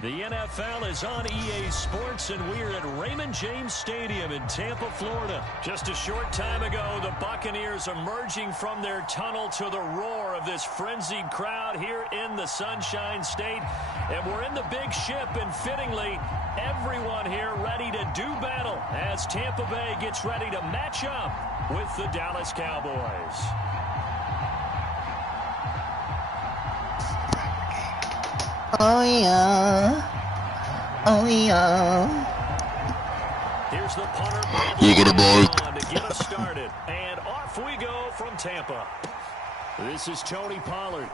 The NFL is on EA Sports, and we're at Raymond James Stadium in Tampa, Florida. Just a short time ago, the Buccaneers emerging from their tunnel to the roar of this frenzied crowd here in the Sunshine State. And we're in the big ship, and fittingly, everyone here ready to do battle as Tampa Bay gets ready to match up with the Dallas Cowboys. Oh, yeah. Oh, yeah. Here's the punter. You get a boy. To get us started. And off we go from Tampa. This is Tony Pollard.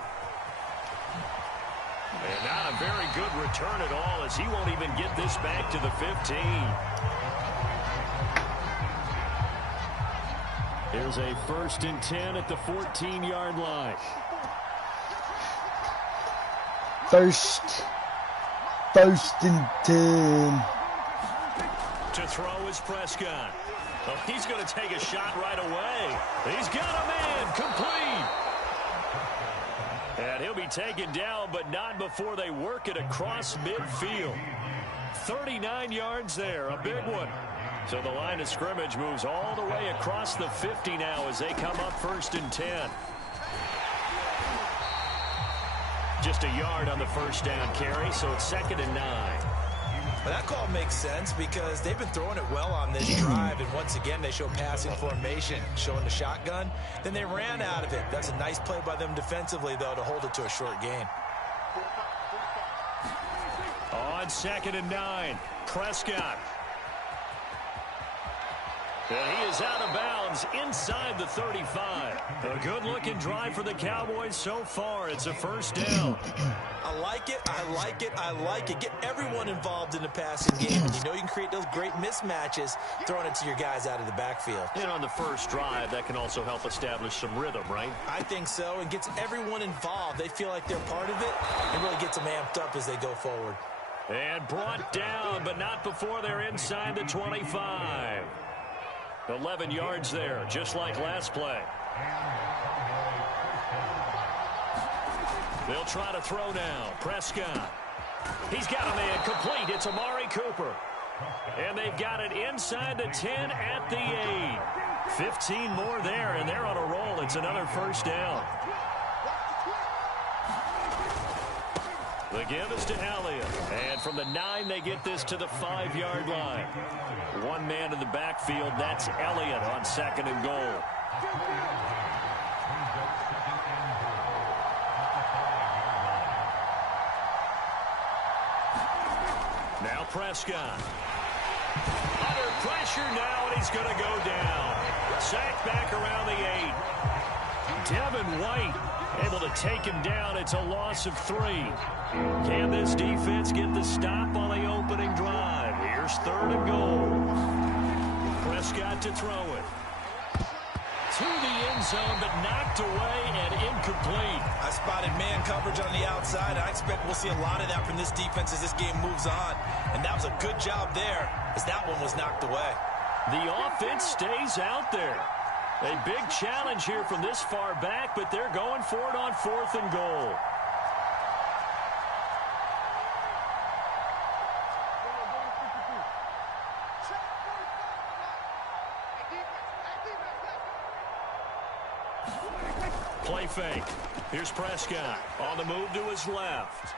And not a very good return at all, as he won't even get this back to the 15. Here's a 1st and 10 at the 14-yard line. First and 10. To throw is Prescott. Oh, he's going to take a shot right away. He's got a man complete. And he'll be taken down, but not before they work it across midfield. 39 yards there, a big one. So the line of scrimmage moves all the way across the 50 now as they come up 1st and 10. Just a yard on the 1st down carry, so it's 2nd and 9. Well, that call makes sense because they've been throwing it well on this drive, and once again they show passing formation, showing the shotgun. Then they ran out of it. That's a nice play by them defensively, though, to hold it to a short gain. On 2nd and 9, Prescott. And he is out of bounds inside the 35. A good-looking drive for the Cowboys so far. It's a 1st down. I like it, I like it, I like it. Get everyone involved in the passing game. And you know you can create those great mismatches throwing it to your guys out of the backfield. And on the first drive, that can also help establish some rhythm, right? I think so. It gets everyone involved. They feel like they're part of it and really gets them amped up as they go forward. And brought down, but not before they're inside the 25. 11 yards there, just like last play. They'll try to throw now. Prescott. He's got a man complete. It's Amari Cooper. And they've got it inside the 10 at the 8. 15 more there, and they're on a roll. It's another 1st down. The give is to Elliott. And from the 9, they get this to the 5-yard line. One man in the backfield. That's Elliott on 2nd and goal. Now Prescott. Under pressure now, and he's going to go down. Sacked back around the 8. Devin White able to take him down. It's a loss of 3. Can this defense get the stop on the opening drive? Here's 3rd and goal. Prescott to throw it. To the end zone, but knocked away and incomplete. I spotted man coverage on the outside. I expect we'll see a lot of that from this defense as this game moves on. And that was a good job there as that one was knocked away. The offense stays out there. A big challenge here from this far back, but they're going for it on 4th and goal. Play fake. Here's Prescott on the move to his left.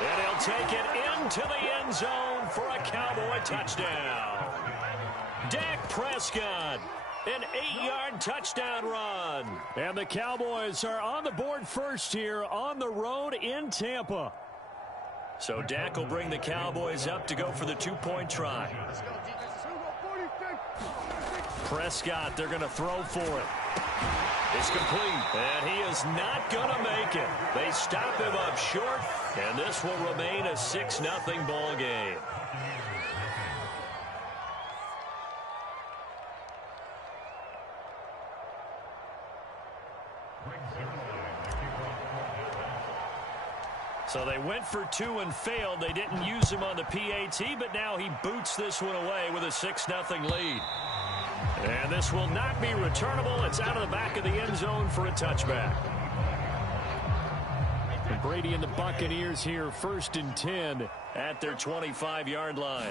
And he'll take it into the end zone for a Cowboy touchdown. Dak Prescott. An 8-yard touchdown run. And the Cowboys are on the board first here on the road in Tampa. So Dak will bring the Cowboys up to go for the 2-point try. Prescott, they're going to throw for it. It's complete, and he is not going to make it. They stop him up short, and this will remain a 6-0 ball game. So they went for 2 and failed. They didn't use him on the PAT, but now he boots this one away with a 6-0 lead. And this will not be returnable. It's out of the back of the end zone for a touchback. Brady and the Buccaneers here, 1st and 10 at their 25-yard line.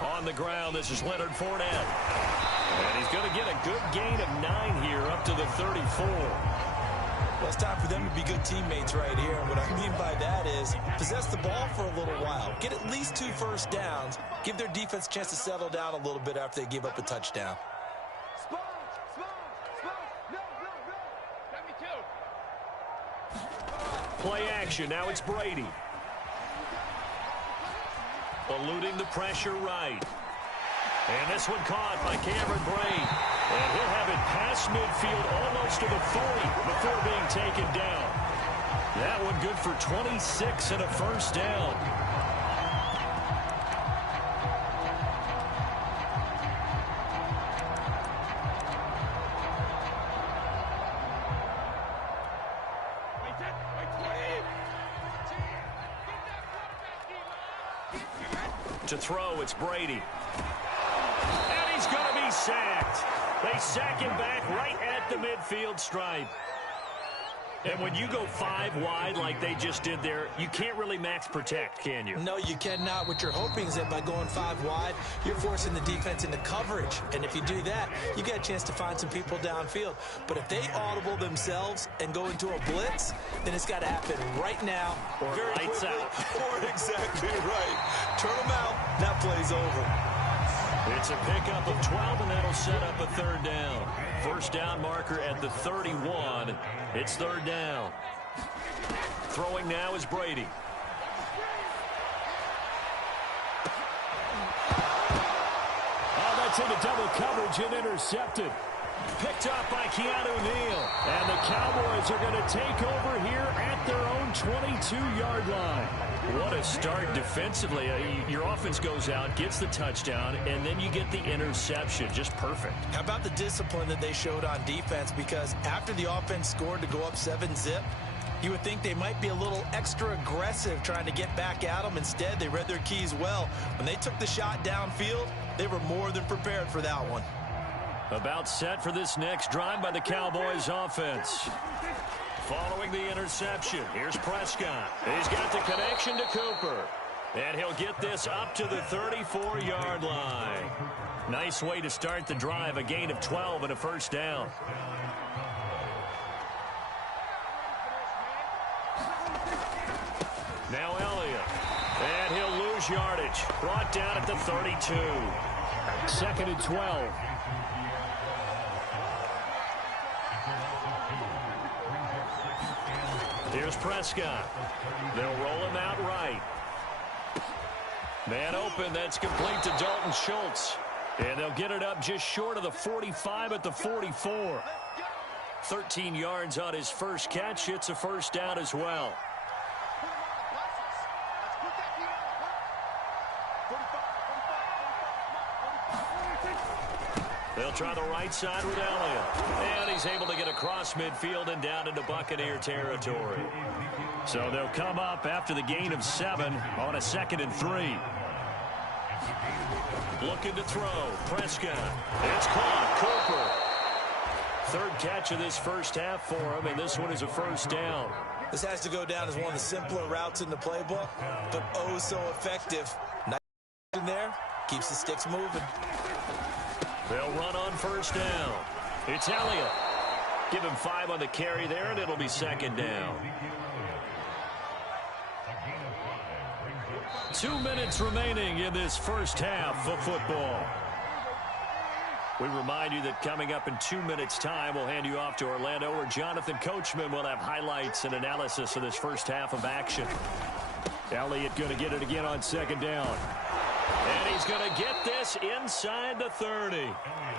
On the ground, this is Leonard Fournette. And he's going to get a good gain of 9 here up to the 34. Well, it's time for them to be good teammates right here. And what I mean by that is possess the ball for a little while. Get at least 2 first downs. Give their defense a chance to settle down a little bit after they give up a touchdown. Play action. Now it's Brady. Eluding the pressure right. And this one caught by Cameron Brate. And he'll have it past midfield almost to the 40 before being taken down. That one good for 26 and a first down. To throw, it's Brady. And he's going to be sacked. They sack him back right at the midfield stripe. And when you go 5 wide like they just did there, you can't really max protect, can you? No, you cannot. What you're hoping is that by going 5 wide, you're forcing the defense into coverage. And if you do that, you get a chance to find some people downfield. But if they audible themselves and go into a blitz, then it's got to happen right now. Or lights out. Or exactly right. Turn them out. That play's over. It's a pickup of 12, and that'll set up a 3rd down. First down marker at the 31. It's 3rd down. Throwing now is Brady. Oh, that's into double coverage and intercepted. Picked up by Keanu Neal. And the Cowboys are going to take over here at their own 22-yard line. What a start defensively. Your offense goes out, gets the touchdown, and then you get the interception. Just perfect. How about the discipline that they showed on defense? Because after the offense scored to go up 7-zip, you would think they might be a little extra aggressive trying to get back at them. Instead, they read their keys well. When they took the shot downfield, they were more than prepared for that one. About set for this next drive by the Cowboys offense. Following the interception, here's Prescott. He's got the connection to Cooper. And he'll get this up to the 34-yard line. Nice way to start the drive, a gain of 12 and a first down. Now Elliott. And he'll lose yardage. Brought down at the 32. 2nd and 12. Here's Prescott. They'll roll him out right. Man open. That's complete to Dalton Schultz. And they'll get it up just short of the 45 at the 44. 13 yards on his first catch. It's a first down as well. They'll try the right side with Elliott. And he's able to get across midfield and down into Buccaneer territory. So they'll come up after the gain of 7 on a 2nd and 3. Looking to throw. Prescott. It's caught. Cooper. 3rd catch of this first half for him, and this one is a first down. This has to go down as one of the simpler routes in the playbook, but oh so effective. Nice in there. Keeps the sticks moving. They'll run on first down. It's Elliott. Give him 5 on the carry there, and it'll be 2nd down. 2 minutes remaining in this first half of football. We remind you that coming up in 2 minutes' time, we'll hand you off to Orlando, where Jonathan Coachman will have highlights and analysis of this first half of action. Elliott going to get it again on 2nd down. And he's going to get this inside the 30.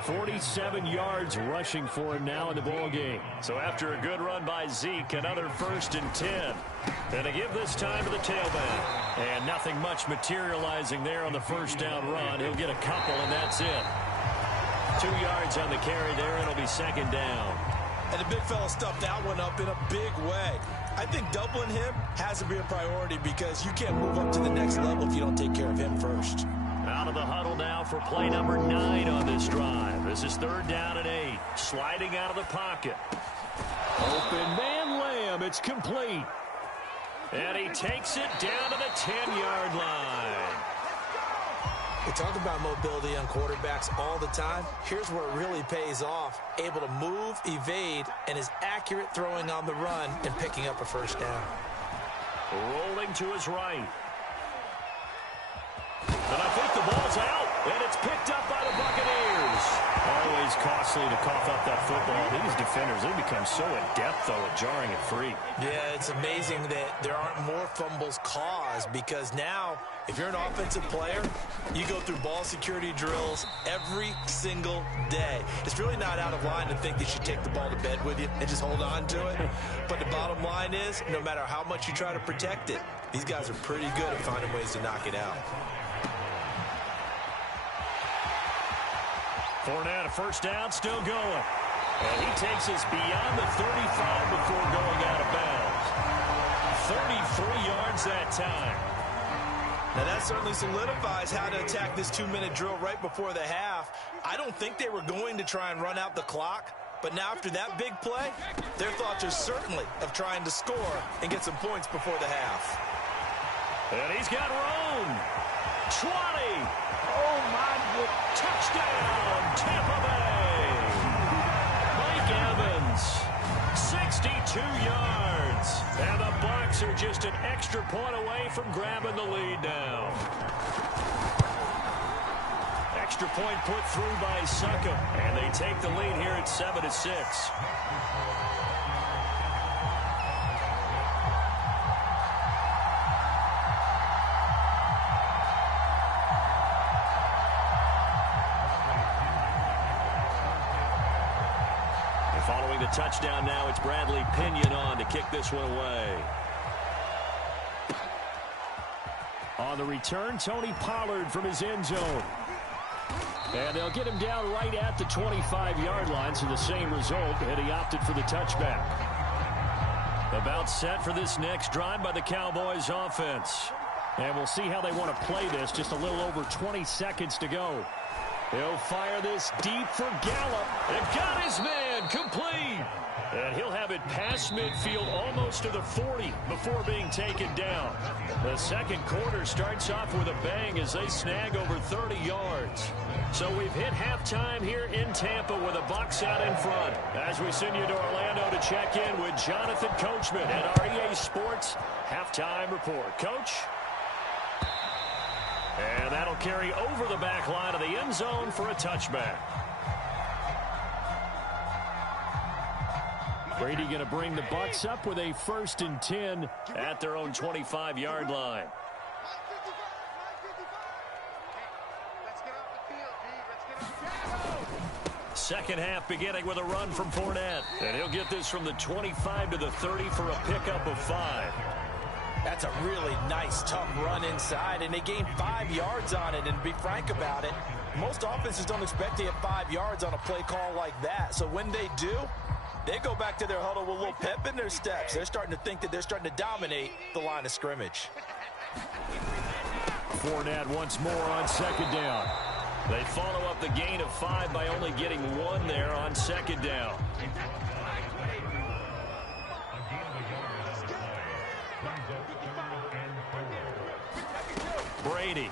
47 yards rushing for him now in the ball game. So after a good run by Zeke, another 1st and 10. And to give this time to the tailback. And nothing much materializing there on the first down run. He'll get a couple, and that's it. 2 yards on the carry there, and it'll be 2nd down. And the big fella stuffed that one up in a big way. I think doubling him has to be a priority because you can't move up to the next level if you don't take care of him first. Out of the huddle now for play number 9 on this drive. This is 3rd down and 8. Sliding out of the pocket. Open man Lamb him. It's complete. And he takes it down to the 10-yard line. We talk about mobility on quarterbacks all the time. Here's where it really pays off. Able to move, evade, and is accurate throwing on the run and picking up a first down. Rolling to his right. And I think the ball's out, and it's picked up by the Buccaneers. Always costly to cough up that football. These defenders, they become so adept, though, at jarring it free. Yeah, it's amazing that there aren't more fumbles caused because now, if you're an offensive player, you go through ball security drills every single day. It's really not out of line to think that you take the ball to bed with you and just hold on to it. But the bottom line is, no matter how much you try to protect it, these guys are pretty good at finding ways to knock it out. Fournette, a first down, still going. And he takes us beyond the 35 before going out of bounds. 33 yards that time. Now that certainly solidifies how to attack this 2-minute drill right before the half. I don't think they were going to try and run out the clock, but now after that big play, their thoughts are certainly of trying to score and get some points before the half. And he's got room. 20. Oh, my God. Touchdown, Tampa Bay. Mike Evans, 62 yards. And the Bucs are just an extra point away from grabbing the lead now. Extra point put through by Suckum. And they take the lead here at 7-6. Following the touchdown now, it's Bradley Pinion on to kick this one away. On the return, Tony Pollard from his end zone. And they'll get him down right at the 25-yard line, so the same result, and he opted for the touchback. About set for this next drive by the Cowboys offense. And we'll see how they want to play this. Just a little over 20 seconds to go. He'll fire this deep for Gallup. And got his man complete. And he'll have it past midfield almost to the 40 before being taken down. The second quarter starts off with a bang as they snag over 30 yards. So we've hit halftime here in Tampa with the Bucs out in front. As we send you to Orlando to check in with Jonathan Coachman at our EA Sports Halftime Report. Coach? And that'll carry over the back line of the end zone for a touchback. Brady going to bring the Bucs up with a 1st and 10 at their own 25-yard line. Second half beginning with a run from Fournette. And he'll get this from the 25 to the 30 for a pickup of 5. That's a really nice, tough run inside, and they gained 5 yards on it. And to be frank about it, most offenses don't expect to get 5 yards on a play call like that. So when they do, they go back to their huddle with a little pep in their steps. They're starting to think that they're starting to dominate the line of scrimmage. Fournette once more on second down. They follow up the gain of 5 by only getting 1 there on second down. Brady.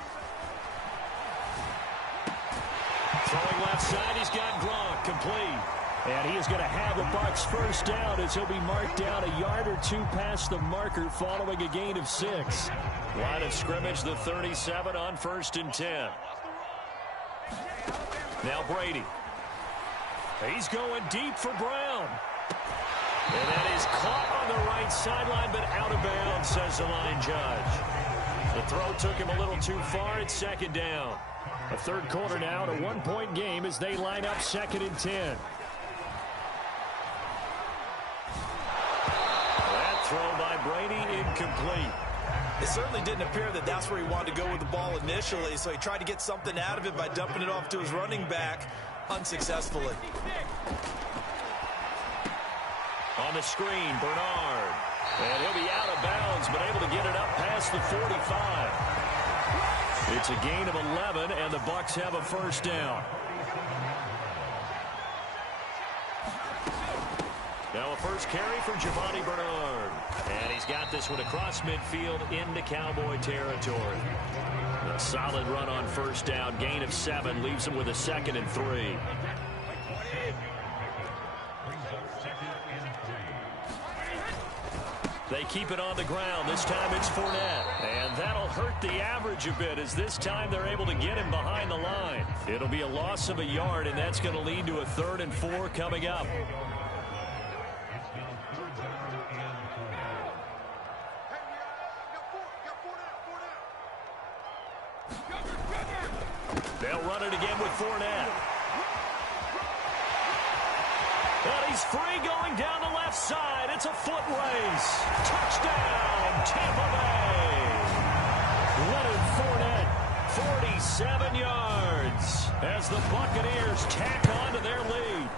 Throwing left side, he's got Gronk complete. And he is going to have the Bucs first down as he'll be marked down a yard or 2 past the marker following a gain of 6. Line of scrimmage, the 37 on 1st and 10. Now Brady. He's going deep for Brown. And that is caught on the right sideline, but out of bounds, says the line judge. The throw took him a little too far at second down. A third quarter now, a 1-point game as they line up 2nd and 10. That throw by Brady incomplete. It certainly didn't appear that that's where he wanted to go with the ball initially, so he tried to get something out of it by dumping it off to his running back unsuccessfully. On the screen, Bernard. And he'll be out of bounds, but able to get it up past the 45. It's a gain of 11, and the Bucs have a first down. Now a first carry for Giovanni Bernard. And he's got this one across midfield into Cowboy territory. A solid run on first down. Gain of 7 leaves him with a 2nd and 3. They keep it on the ground. This time it's Fournette. And that'll hurt the average a bit as this time they're able to get him behind the line. It'll be a loss of a yard, and that's going to lead to a 3rd and 4 coming up. They'll run it again with Fournette. And he's free going down the left side. It's a foot race. Touchdown, Tampa Bay. Leonard Fournette, 47 yards as the Buccaneers tack on to their lead.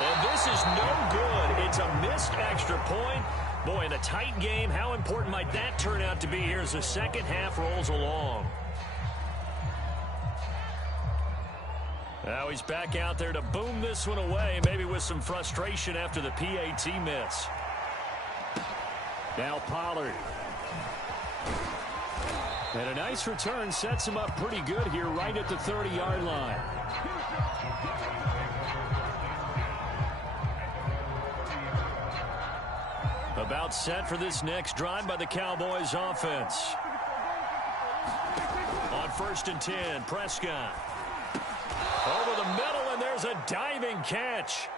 And this is no good. It's a missed extra point. Boy, in a tight game, how important might that turn out to be here as the second half rolls along? Now he's back out there to boom this one away, maybe with some frustration after the PAT miss. Now Pollard. And a nice return sets him up pretty good here right at the 30-yard line. About set for this next drive by the Cowboys offense. On 1st and 10, Prescott. Over the middle, and there's a diving catch.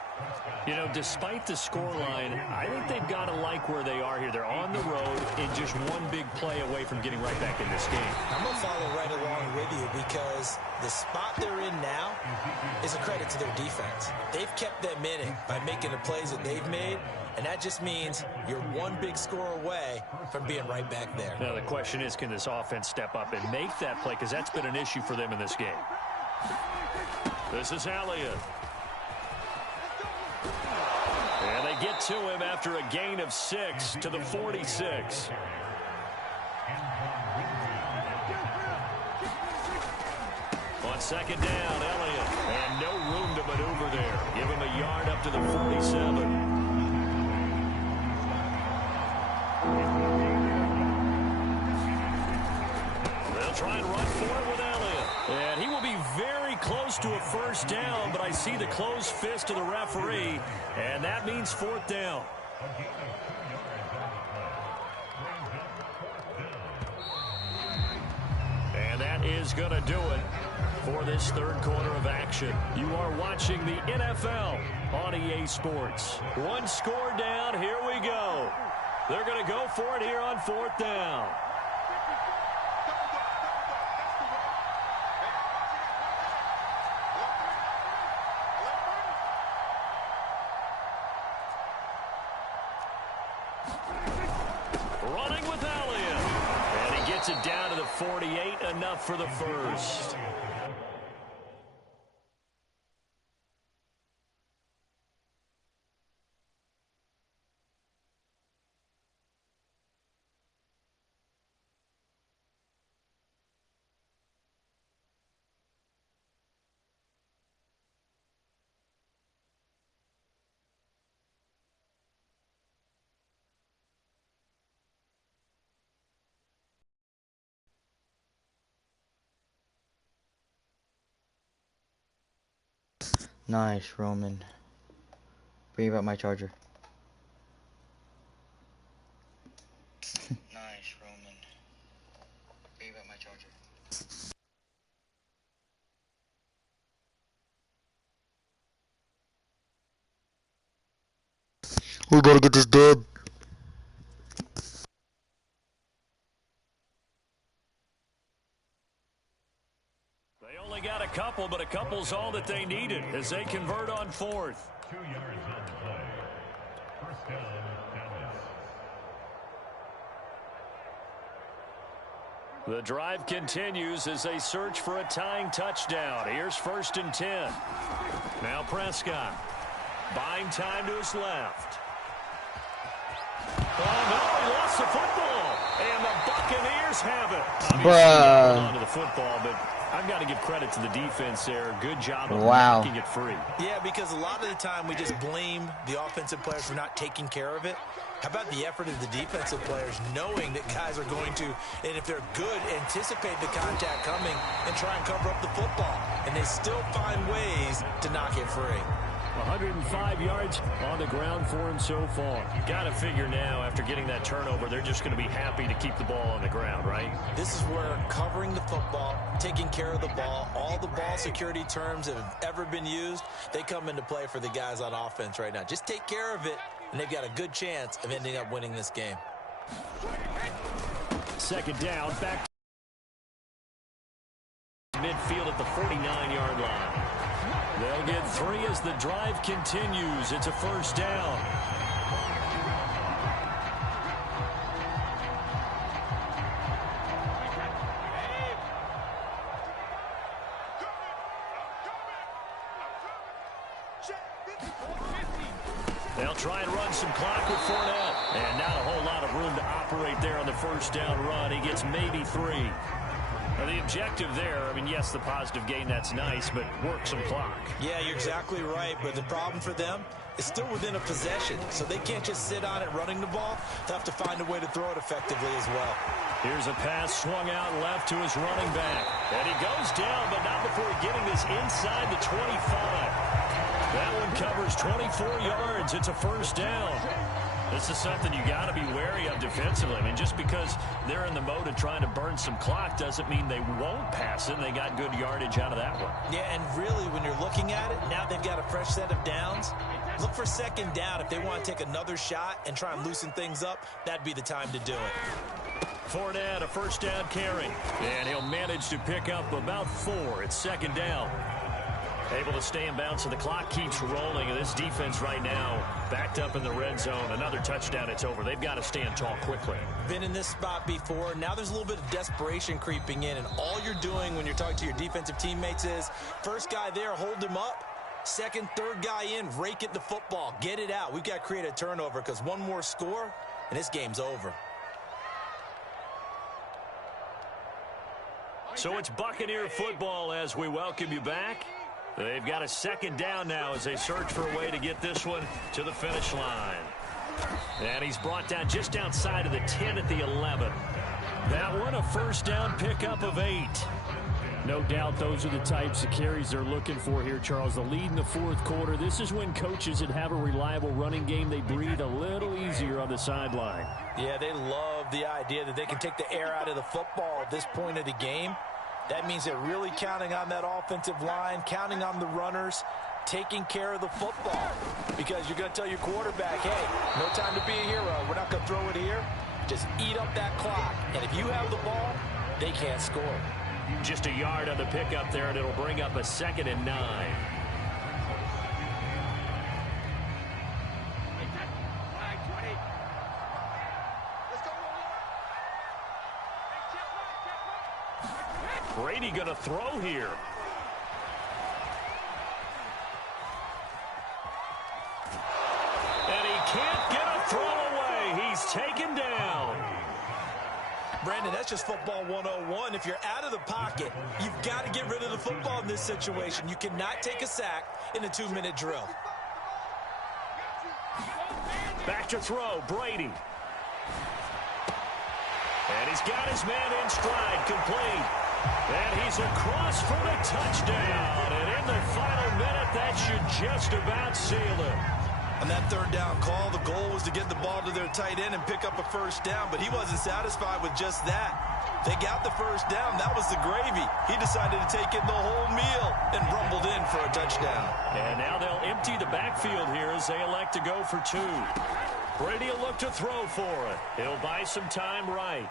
You know, despite the scoreline, I think they've got to like where they are here. They're on the road and just one big play away from getting right back in this game. I'm going to follow right along with you because the spot they're in now is a credit to their defense. They've kept them in it by making the plays that they've made, and that just means you're one big score away from being right back there. Now, the question is, can this offense step up and make that play? Because that's been an issue for them in this game. This is Elliott. And they get to him after a gain of 6 to the 46. On 2nd down, Elliott. And no room to maneuver there. Give him a yard up to the 47. They'll try and run for it with Elliott. And he will be very close to a first down, but I see the closed fist of the referee, and that means 4th down. And that is going to do it for this 3rd quarter of action. You are watching the NFL on EA Sports. One score down, here we go. They're going to go for it here on 4th down. Running with Elliott. And he gets it down to the 48, enough for the first. Nice, Roman. Bring about my charger. Nice, Roman. Bring about my charger. We gotta get this dub. Got a couple, but a couple's all that they needed as they convert on 4th. 2 yards on the play. First down, Dallas. The drive continues as they search for a tying touchdown. Here's 1st and 10. Now Prescott. Buying time to his left. Oh, no, he lost the football. And the Buccaneers Bears have it. Bruh. Onto the football, but I've got to give credit to the defense there. Good job of Wow. knocking it free. Yeah, because a lot of the time we just blame the offensive players for not taking care of it. How about the effort of the defensive players knowing that guys are going to, and if they're good, anticipate the contact coming and try and cover up the football. And they still find ways to knock it free. 105 yards on the ground for him so far. Got to figure now, after getting that turnover, they're just going to be happy to keep the ball on the ground, right? This is where covering the football, taking care of the ball, all the ball security terms that have ever been used, they come into play for the guys on offense right now. Just take care of it, and they've got a good chance of ending up winning this game. Second down, back to midfield at the 49-yard line. They'll get 3 as the drive continues. It's a first down. They'll try and run some clock with Fournette. And not a whole lot of room to operate there on the first down run. He gets maybe 3. Now, the objective there, I mean, yes, the positive gain, that's nice, but work some clock. Yeah, you're exactly right, but the problem for them is still within a possession, so they can't just sit on it running the ball. They'll have to find a way to throw it effectively as well. Here's a pass swung out left to his running back. And he goes down, but not before getting this inside the 25. That one covers 24 yards. It's a first down. This is something you got to be wary of defensively. I mean, just because they're in the mode of trying to burn some clock doesn't mean they won't pass it. They got good yardage out of that one. Yeah, and really, when you're looking at it, now they've got a fresh set of downs. Look for second down. If they want to take another shot and try and loosen things up, that'd be the time to do it. Fournette, a first down carry. And he'll manage to pick up about 4. It's second down. Able to stay in bounds, so the clock keeps rolling. And this defense right now backed up in the red zone. Another touchdown, it's over. They've got to stand tall quickly. Been in this spot before. Now there's a little bit of desperation creeping in. And all you're doing when you're talking to your defensive teammates is, first guy there, hold him up. Second, third guy in, rake at the football. Get it out. We've got to create a turnover because one more score, and this game's over. So it's Buccaneer football as we welcome you back. They've got a second down now as they search for a way to get this one to the finish line. And he's brought down just outside of the 10 at the 11. That one, a first down pickup of 8. No doubt those are the types of carries they're looking for here, Charles. The lead in the fourth quarter. This is when coaches that have a reliable running game, they breathe a little easier on the sideline. Yeah, they love the idea that they can take the air out of the football at this point of the game. That means they're really counting on that offensive line, counting on the runners, taking care of the football. Because you're going to tell your quarterback, hey, no time to be a hero. We're not going to throw it here. Just eat up that clock. And if you have the ball, they can't score. Just a yard on the pickup there, and it'll bring up a 2nd and 9. Brady going to throw here. And he can't get a throw away. He's taken down. Brandon, that's just football 101. If you're out of the pocket, you've got to get rid of the football in this situation. You cannot take a sack in a 2-minute drill. Back to throw, Brady. And he's got his man in stride, complete. And he's across for the touchdown. And in the final minute, that should just about seal it. On that third down call, the goal was to get the ball to their tight end and pick up a first down, but he wasn't satisfied with just that. They got the first down. That was the gravy. He decided to take in the whole meal and rumbled in for a touchdown. And now they'll empty the backfield here as they elect to go for 2. Brady will look to throw for it. He'll buy some time right.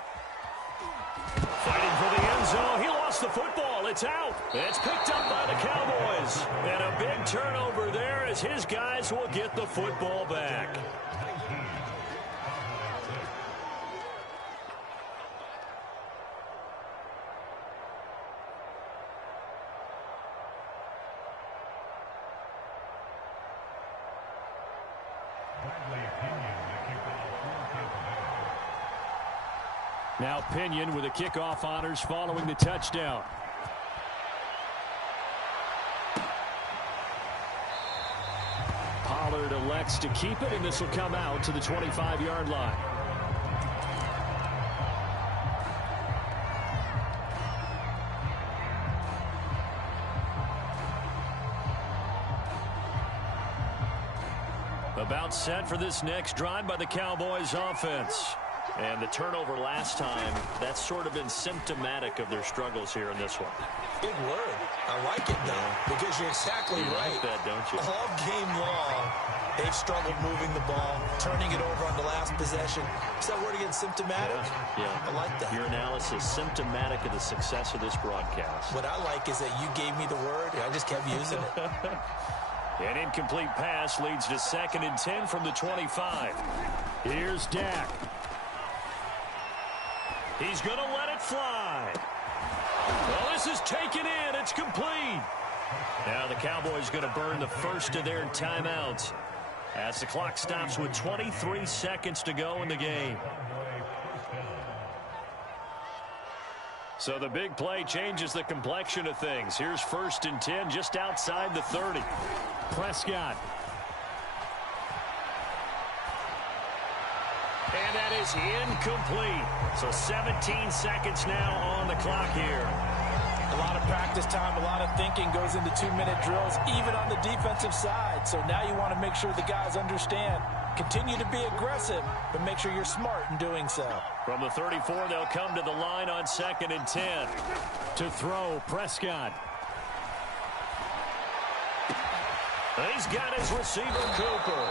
Fighting for the end zone. He lost the football. It's out. It's picked up by the Cowboys. And a big turnover there as his guys will get the football back. Now Pinion with the kickoff honors following the touchdown. Pollard elects to keep it, and this will come out to the 25-yard line. About set for this next drive by the Cowboys offense. And the turnover last time, that's sort of been symptomatic of their struggles here in this one. Big word. I like it now because you're exactly right. You like that, don't you? All game long, they've struggled moving the ball, turning it over on the last possession. Is that word again, symptomatic? Yeah. I like that. Your analysis, symptomatic of the success of this broadcast. What I like is that you gave me the word, and I just kept using it. An incomplete pass leads to 2nd and 10 from the 25. Here's Dak. He's going to let it fly. Well, this is taken in. It's complete. Now the Cowboys going to burn the first of their timeouts as the clock stops with 23 seconds to go in the game. So the big play changes the complexion of things. Here's 1st and 10 just outside the 30. Prescott. And that is incomplete. So 17 seconds now on the clock here. A lot of practice time, a lot of thinking goes into 2-minute drills, even on the defensive side. So now you want to make sure the guys understand. Continue to be aggressive, but make sure you're smart in doing so. From the 34, they'll come to the line on 2nd and 10. To throw, Prescott. He's got his receiver, Cooper.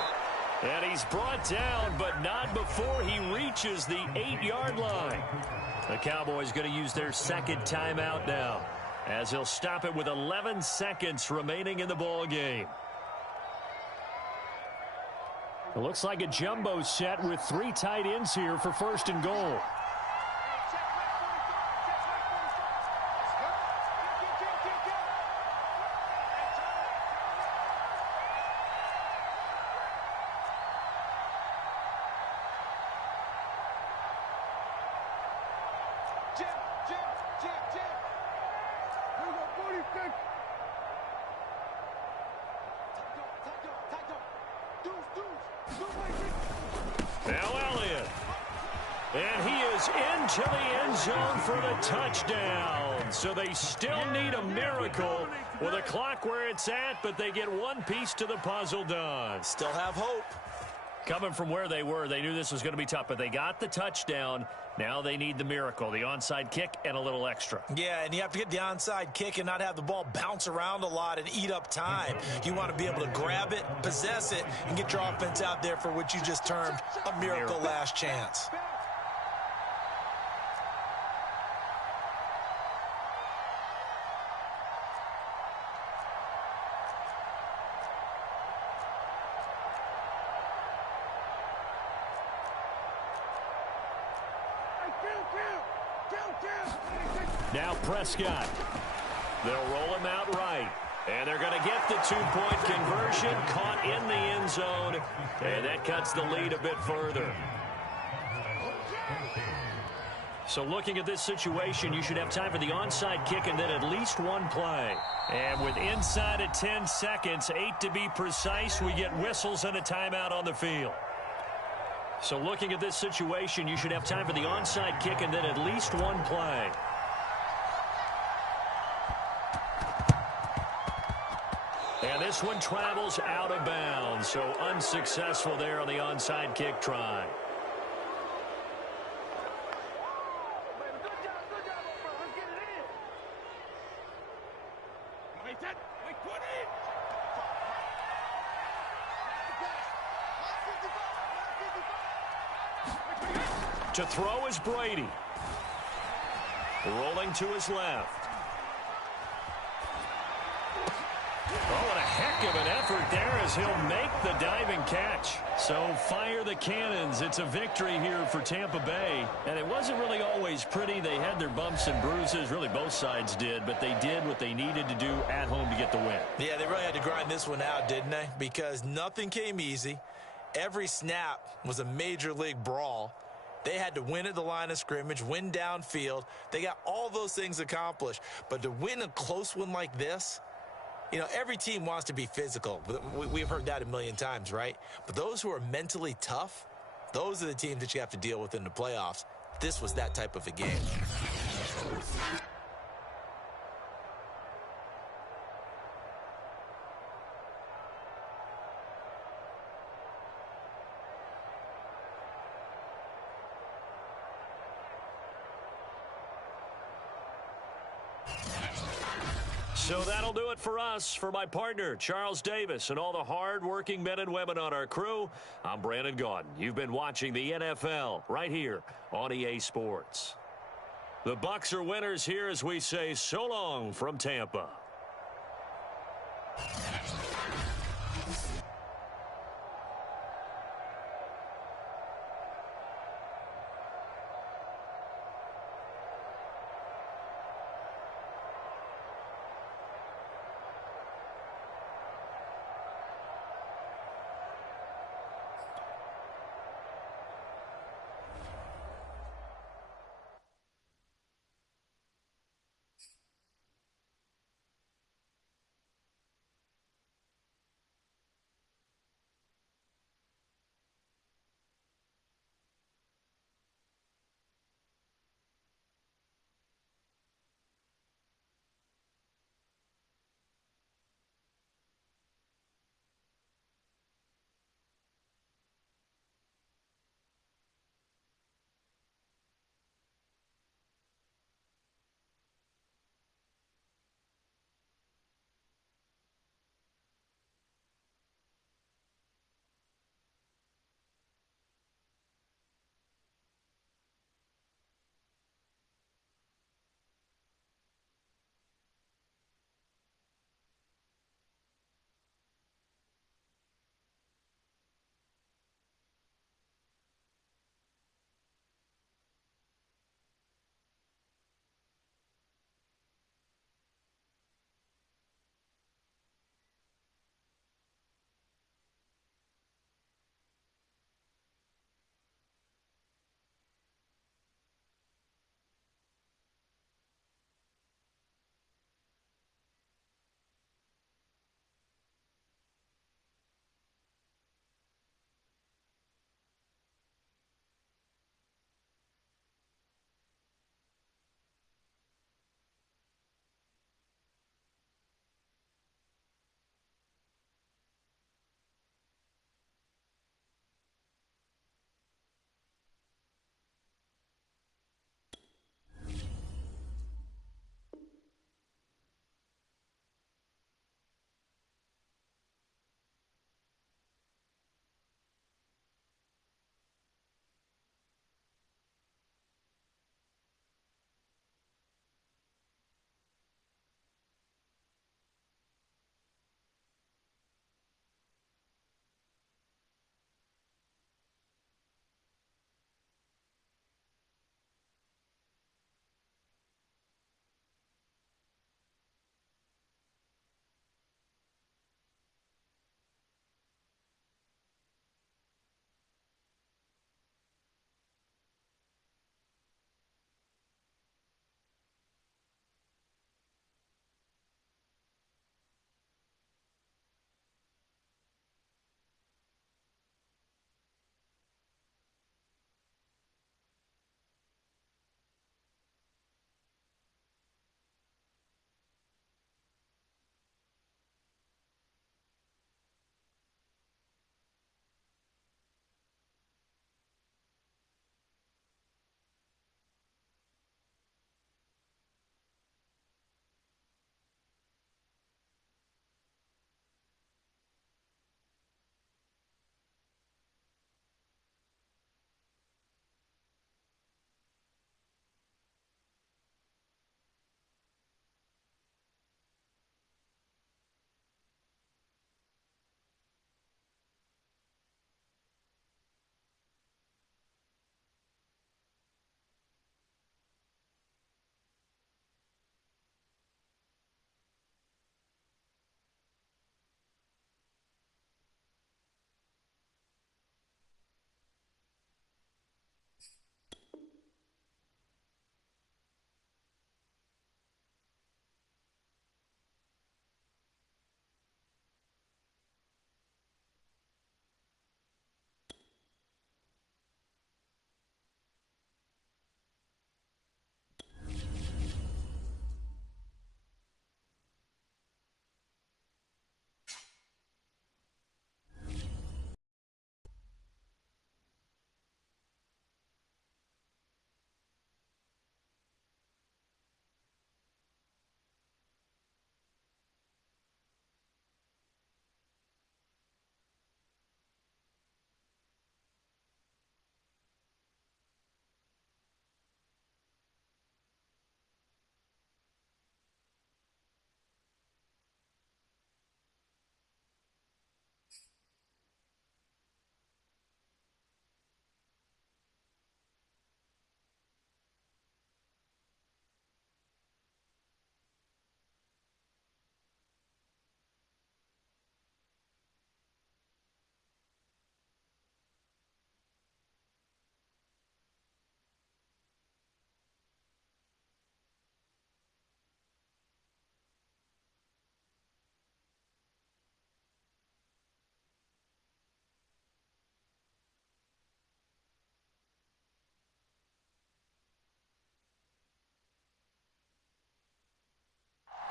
And he's brought down, but not before he reaches the 8-yard line. The Cowboys going to use their 2nd timeout now, as he'll stop it with 11 seconds remaining in the ball game. It looks like a jumbo set with 3 tight ends here for 1st and goal. Now Elliott. And he is into the end zone for the touchdown. So they still need a miracle with a clock where it's at, but they get one piece to the puzzle done. Still have hope. Coming from where they were, they knew this was going to be tough, but they got the touchdown. Now they need the miracle, the onside kick and a little extra. Yeah, and you have to get the onside kick and not have the ball bounce around a lot and eat up time. You want to be able to grab it, possess it, and get your offense out there for what you just termed a miracle last chance. Now Prescott. They'll roll him out right. And they're going to get the 2-point conversion, caught in the end zone. And that cuts the lead a bit further. So looking at this situation, you should have time for the onside kick and then at least one play. And with inside of 10 seconds, 8 to be precise, we get whistles and a timeout on the field. So looking at this situation, you should have time for the onside kick and then at least one play. And this one travels out of bounds, so unsuccessful there on the onside kick try. To throw is Brady. Rolling to his left. Oh, and a heck of an effort there as he'll make the diving catch. So fire the cannons. It's a victory here for Tampa Bay. And it wasn't really always pretty. They had their bumps and bruises. Really, both sides did. But they did what they needed to do at home to get the win. Yeah, they really had to grind this one out, didn't they? Because nothing came easy. Every snap was a major league brawl. They had to win at the line of scrimmage, win downfield. They got all those things accomplished. But to win a close one like this, you know, every team wants to be physical. We've heard that a million times, right? But those who are mentally tough, those are the teams that you have to deal with in the playoffs. This was that type of a game. So that'll do it for us. For my partner, Charles Davis, and all the hard-working men and women on our crew, I'm Brandon Gaudin. You've been watching the NFL right here on EA Sports. The Bucs are winners here as we say so long from Tampa.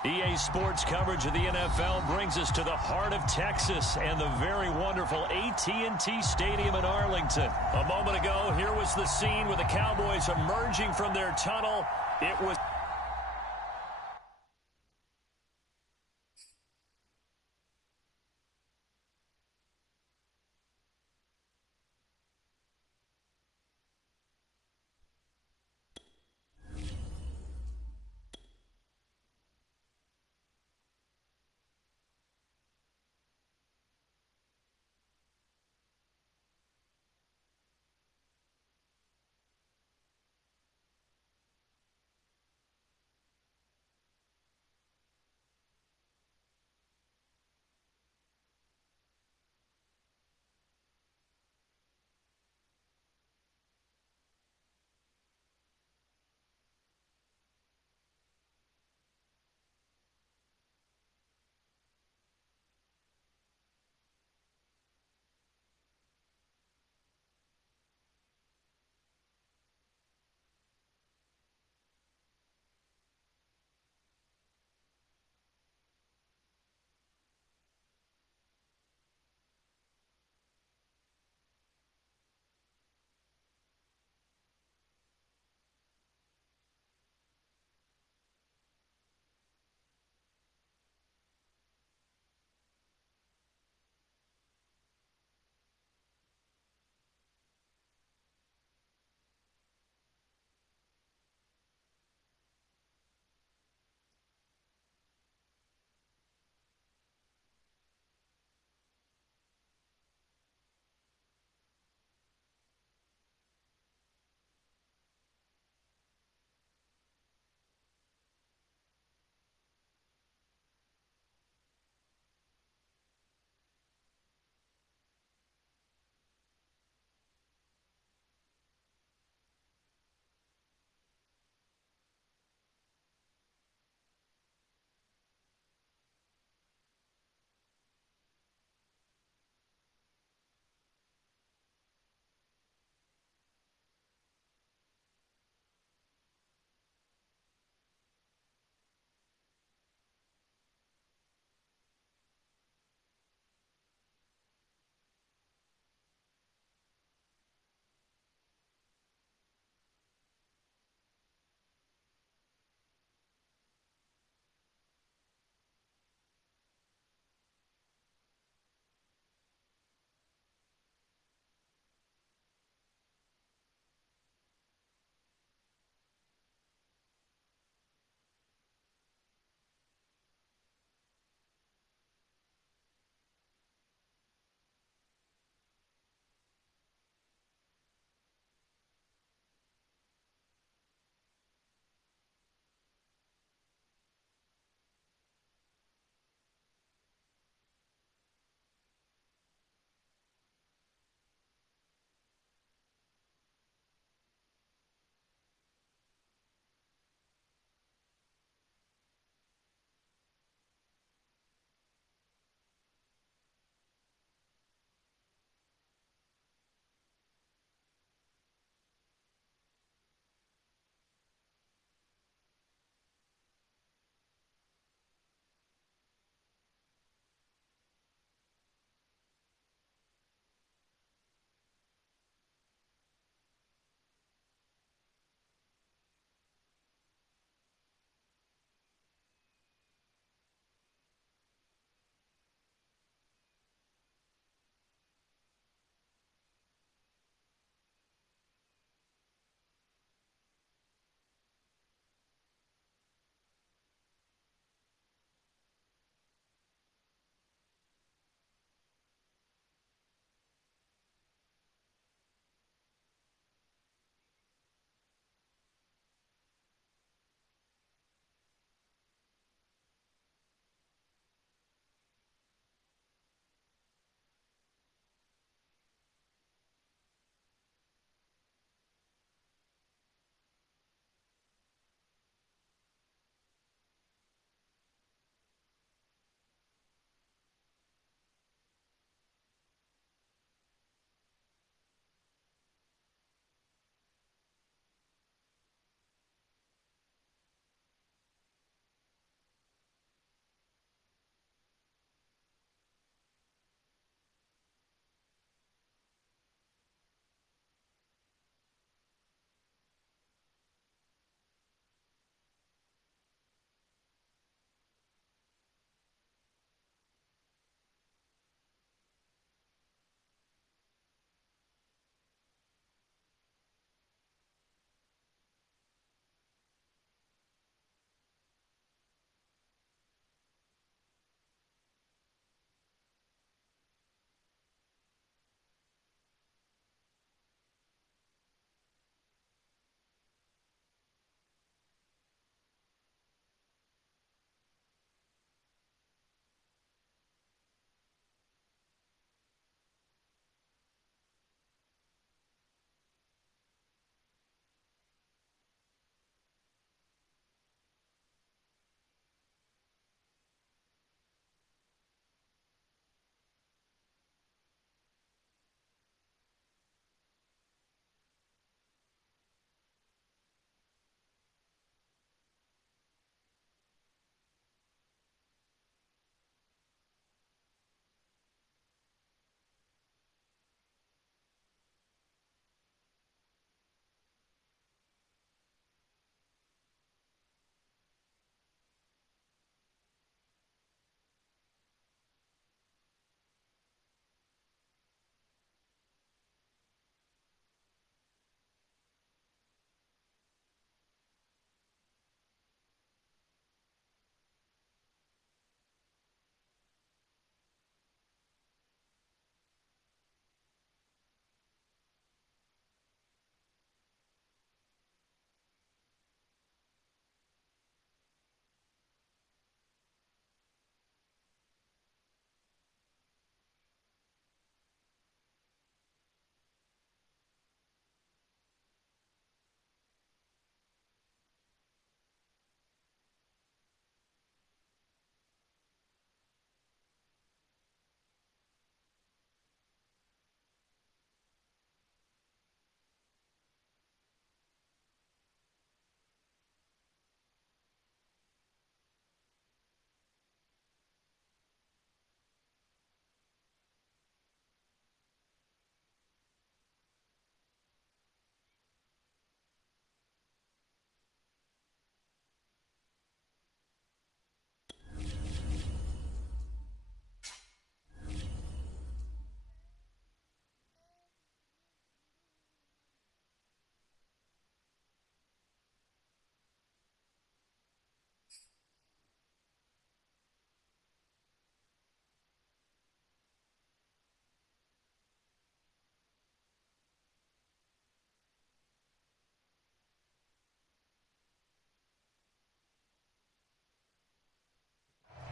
EA Sports coverage of the NFL brings us to the heart of Texas and the very wonderful AT&T Stadium in Arlington. A moment ago, here was the scene with the Cowboys emerging from their tunnel. It was...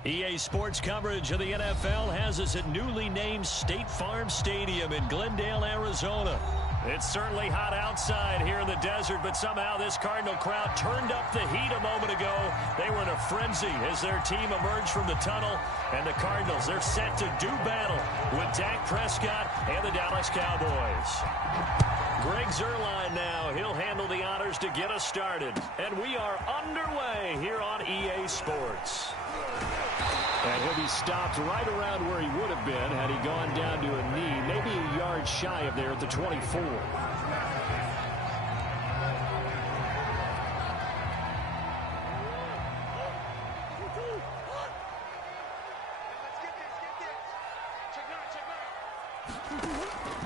EA Sports coverage of the NFL has us at newly named State Farm Stadium in Glendale, Arizona. It's certainly hot outside here in the desert, but somehow this Cardinal crowd turned up the heat a moment ago. They were in a frenzy as their team emerged from the tunnel, and the Cardinals, they're set to do battle with Dak Prescott and the Dallas Cowboys. Greg Zuerlein now. He'll handle the honors to get us started. And we are underway here on EA Sports. And he'll be stopped right around where he would have been had he gone down to a knee, maybe a yard shy of there at the 24.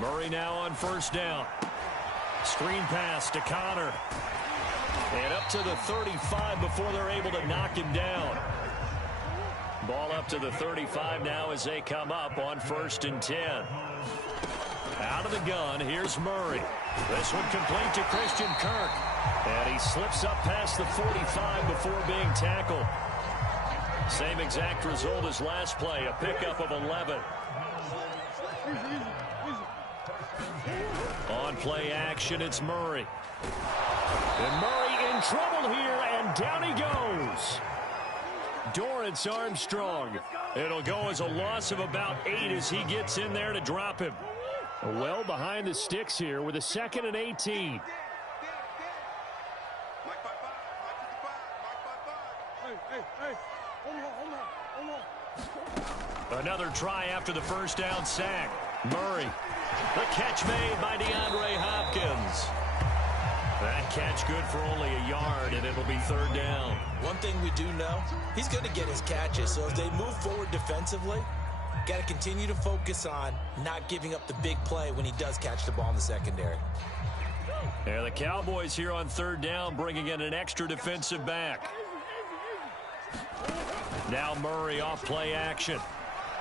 Murray now on first down. Screen pass to Connor. And up to the 35 before they're able to knock him down. Ball up to the 35 now as they come up on 1st and 10. Out of the gun, here's Murray. This one complete to Christian Kirk. And he slips up past the 45 before being tackled. Same exact result as last play, a pickup of 11. On play action, it's Murray. And Murray in trouble here, and down he goes. Dorrance Armstrong. It'll go as a loss of about 8 as he gets in there to drop him. Well behind the sticks here with a 2nd and 18. Another try after the first down sack. Murray. The catch made by DeAndre Hopkins. That catch good for only a yard, and it'll be 3rd down. One thing we do know, he's going to get his catches. So as they move forward defensively, got to continue to focus on not giving up the big play when he does catch the ball in the secondary. And the Cowboys here on 3rd down bringing in an extra defensive back. Now Murray off play action.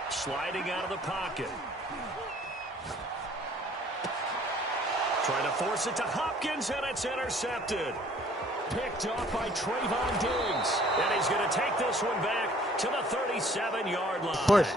Sliding out of the pocket. Trying to force it to Hopkins, and it's intercepted. Picked off by Trayvon Diggs. And he's going to take this one back to the 37-yard line. Of course.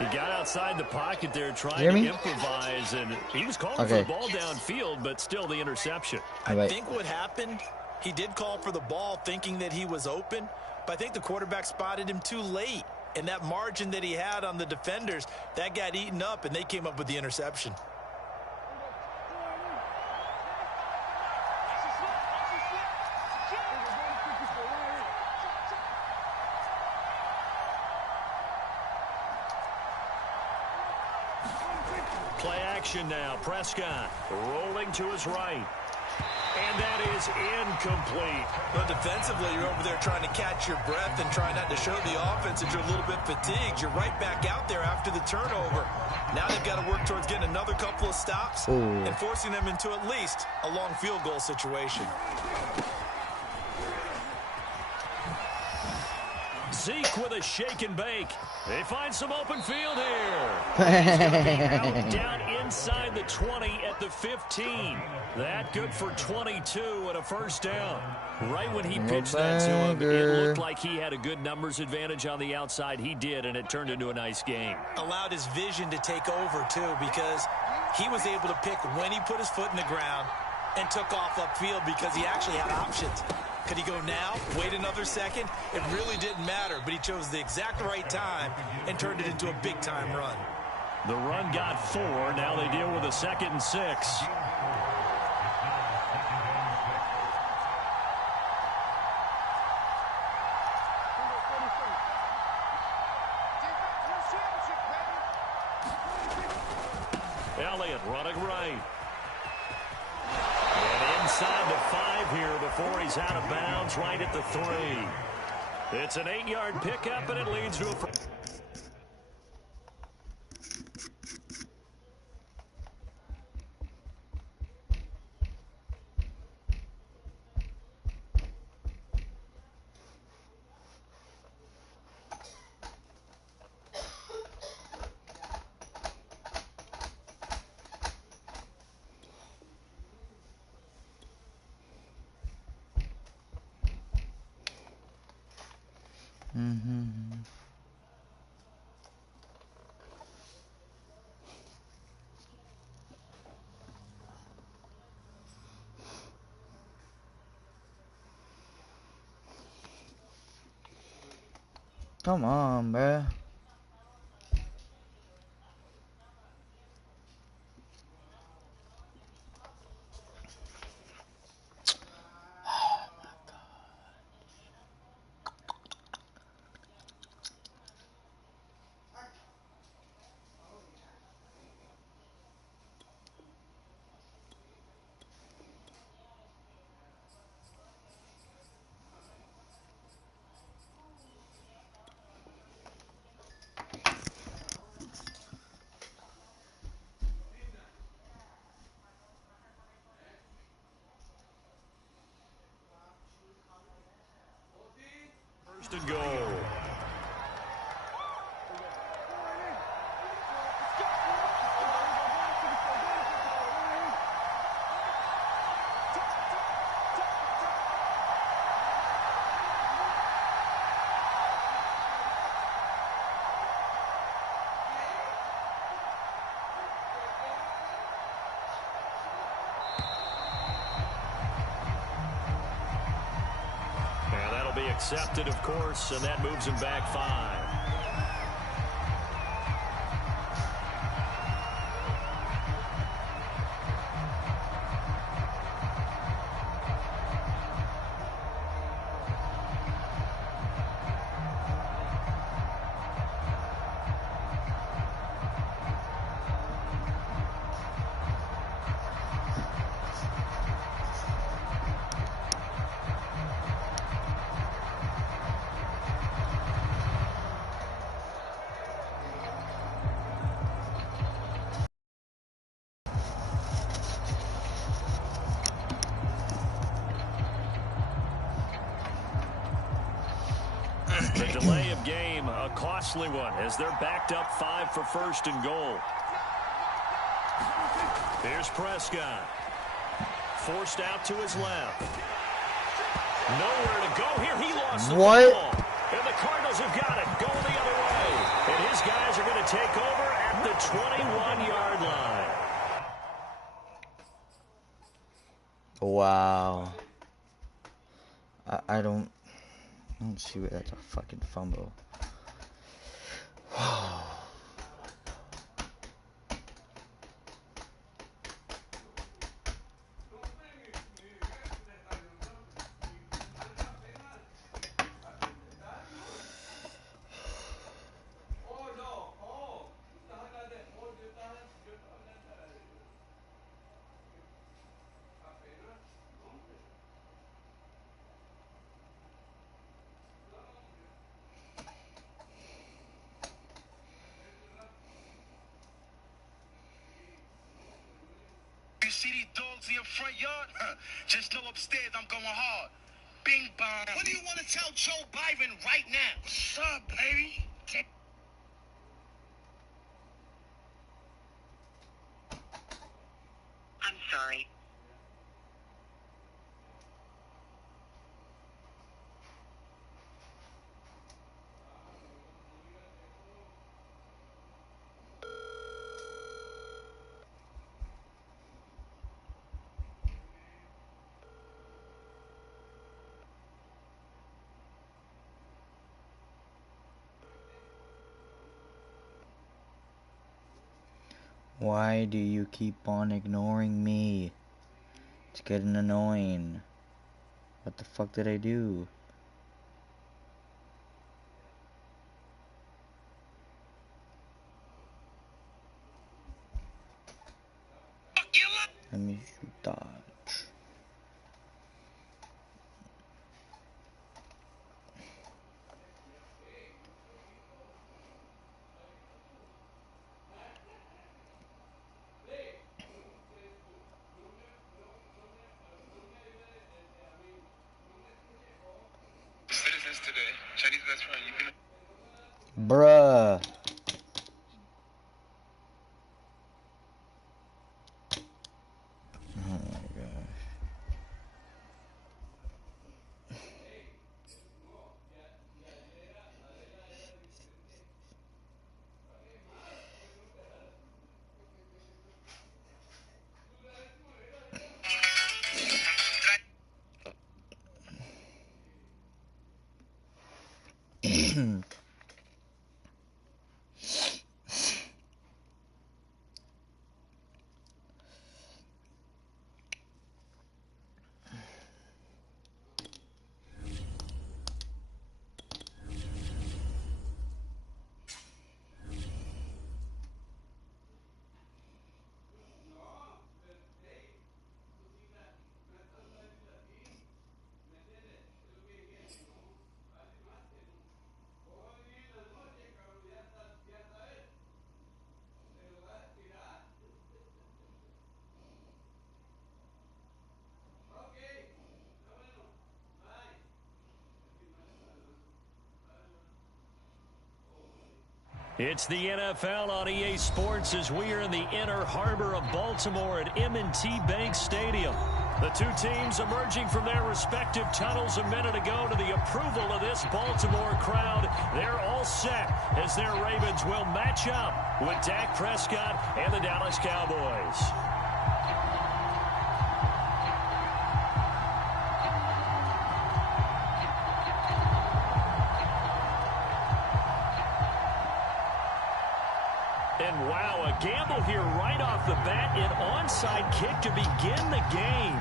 He got outside the pocket there trying to improvise, and he was calling for the ball downfield, but still the interception. I think what happened, he did call for the ball thinking that he was open, but I think the quarterback spotted him too late. And that margin that he had on the defenders, that got eaten up, and they came up with the interception. Play action now. Prescott rolling to his right. And that is incomplete. But defensively, you're over there trying to catch your breath and try not to show the offense that you're a little bit fatigued. You're right back out there after the turnover. Now they've got to work towards getting another couple of stops and forcing them into at least a long field goal situation. Zeke with a shake and bake. They find some open field here. He's going to be out down inside the 20 at the 15. That good for 22 and a first down. Right when he pitched that to him, it looked like he had a good numbers advantage on the outside. He did, and it turned into a nice game. Allowed his vision to take over, too, because he was able to pick when he put his foot in the ground and took off upfield because he actually had options. Could he go now, wait another second? It really didn't matter, but he chose the exact right time and turned it into a big-time run. The run got 4. Now they deal with a 2nd and 6. Elliott running right. And inside the 5 here before he's out of bounds right at the 3. It's an 8-yard pickup, and it leads to a... Mm-hmm. Come on, bruh. First and goal. And that'll be accepted, of course, and that moves him back 5. The delay of game, a costly one, as they're backed up 5 for first and goal. Here's Prescott. Forced out to his left. Nowhere to go here. He lost the football. And the Cardinals have got it. Going the other way. And his guys are going to take over at the 21-yard line. Wow. I don't see where that's a fucking fumble. See these dogs in your front yard? Just know upstairs I'm going hard. Bing bong. What do you want to tell Joe Biden right now? What's up, baby? I'm sorry. Why do you keep on ignoring me? It's getting annoying. What the fuck did I do? Let me shoot dodge. Citizens today. Chinese best friend. You can. Bruh. Oh my gosh. It's the NFL on EA Sports as we are in the inner harbor of Baltimore at M&T Bank Stadium. The two teams emerging from their respective tunnels a minute ago to the approval of this Baltimore crowd. They're all set as their Ravens will match up with Dak Prescott and the Dallas Cowboys. And wow, a gamble here right off the bat, an onside kick to begin the game.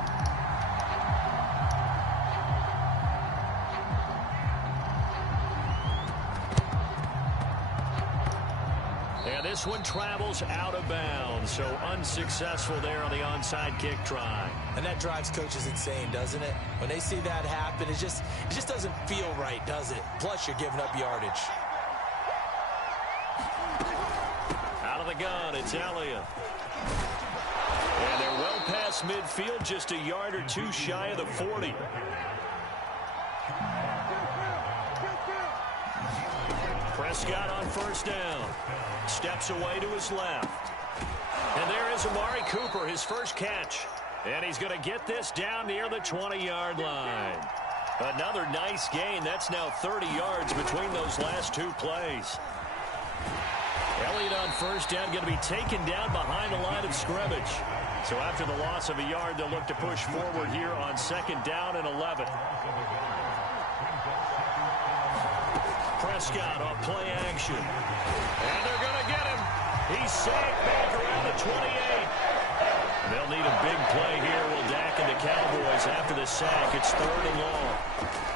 And this one travels out of bounds, so unsuccessful there on the onside kick try. And that drives coaches insane, doesn't it? When they see that happen, it just doesn't feel right, does it? Plus, you're giving up yardage. Out of the gun, it's Elliott. And they're well past midfield, just a yard or two shy of the 40. Prescott on first down. Steps away to his left. And there is Amari Cooper, his first catch. And he's going to get this down near the 20-yard line. Another nice gain. That's now 30 yards between those last two plays. Elliott on first down, going to be taken down behind the line of scrimmage. So after the loss of a yard, they'll look to push forward here on second down and 11. Prescott on play action. And they're going to get him. He's sacked back around the 28. They'll need a big play here. Will Dak and the Cowboys after the sack. It's third and long.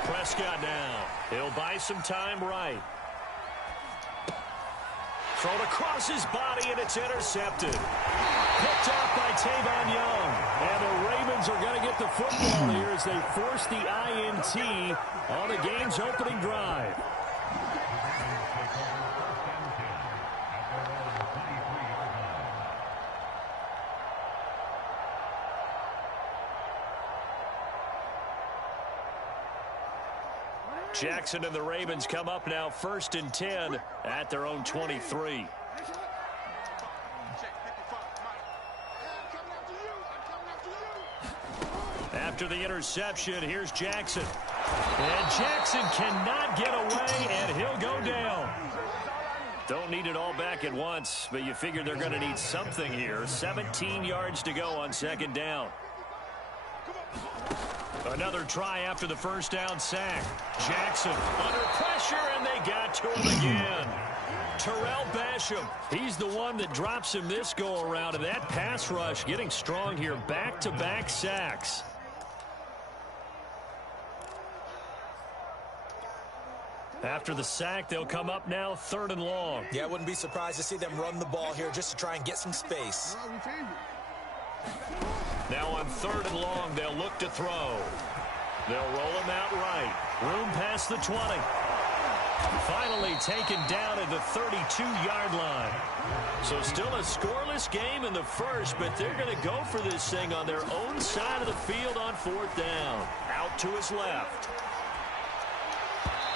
Prescott now. He'll buy some time right. Thrown across his body, and it's intercepted. Picked off by Tavon Young. And the Ravens are going to get the football here as they force the INT on the game's opening drive. Jackson and the Ravens come up now first and 10 at their own 23. After the interception, here's Jackson. And Jackson cannot get away, and he'll go down. Don't need it all back at once, but you figure they're going to need something here. 17 yards to go on second down. Another try after the first down sack. Jackson under pressure, and they got to him again. Terrell Basham, he's the one that drops him this go-around, and that pass rush getting strong here. Back-to-back sacks. After the sack, they'll come up now third and long. Yeah, I wouldn't be surprised to see them run the ball here just to try and get some space. Now on third and long, they'll look to throw. They'll roll him out right. Room past the 20. Finally taken down at the 32-yard line. So still a scoreless game in the first, but they're going to go for this thing on their own side of the field on fourth down. Out to his left.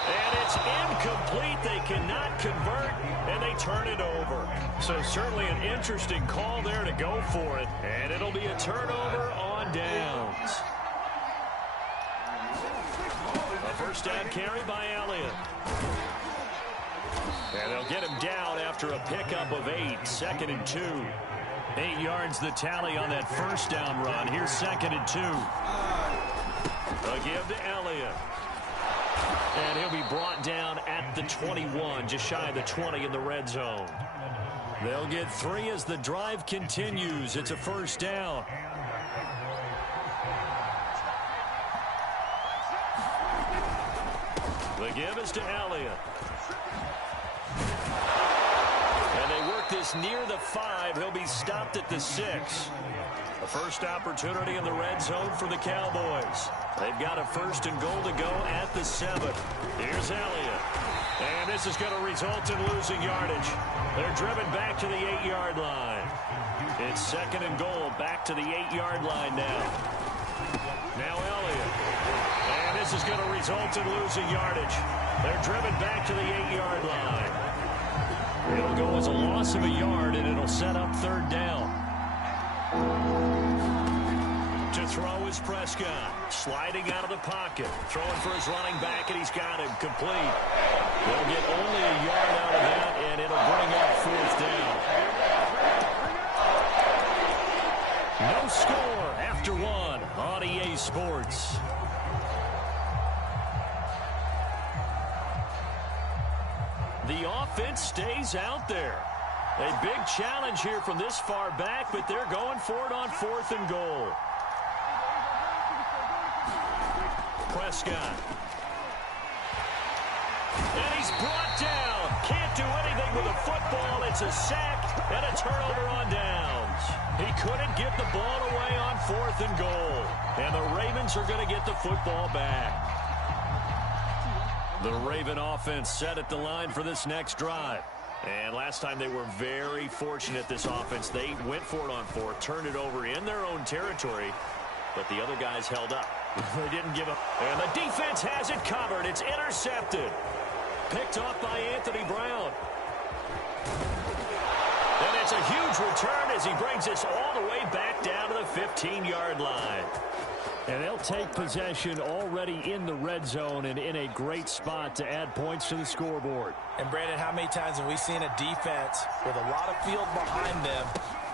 And it's incomplete. They cannot convert, and they turn it over. So certainly an interesting call there to go for it. And it'll be a turnover on downs. A first down carry by Elliott. And they'll get him down after a pickup of 8. Second and 2. 8 yards the tally on that first down run. Here's second and 2. A give to Elliott. And he'll be brought down at the 21, just shy of the 20 in the red zone. They'll get 3 as the drive continues. It's a first down. The give is to Elliott. And they work this near the 5. He'll be stopped at the 6. A first opportunity in the red zone for the Cowboys. They've got a first and goal to go at the 7. Here's Elliott. And this is going to result in losing yardage. They're driven back to the 8-yard line. It's second and goal back to the 8-yard line now. Now Elliott. And this is going to result in losing yardage. They're driven back to the 8-yard line. It'll go as a loss of a yard, and it'll set up third down. To throw is Prescott. Sliding out of the pocket. Throwing for his running back, and he's got him complete. They'll get only a yard out of that, and it'll bring up fourth down. No score after one on EA Sports. The offense stays out there. A big challenge here from this far back, but they're going for it on 4th and goal. Prescott. And he's brought down. Can't do anything with a football. It's a sack and a turnover on downs. He couldn't get the ball away on 4th and goal. And the Ravens are going to get the football back. The Raven offense set at the line for this next drive. And last time they were very fortunate, this offense. They went for it on 4th, turned it over in their own territory, but the other guys held up. They didn't give up. And the defense has it covered. It's intercepted. Picked off by Anthony Brown. And it's a huge return as he brings us all the way back down to the 15-yard line. And they'll take possession already in the red zone and in a great spot to add points to the scoreboard. And, Brandon, how many times have we seen a defense with a lot of field behind them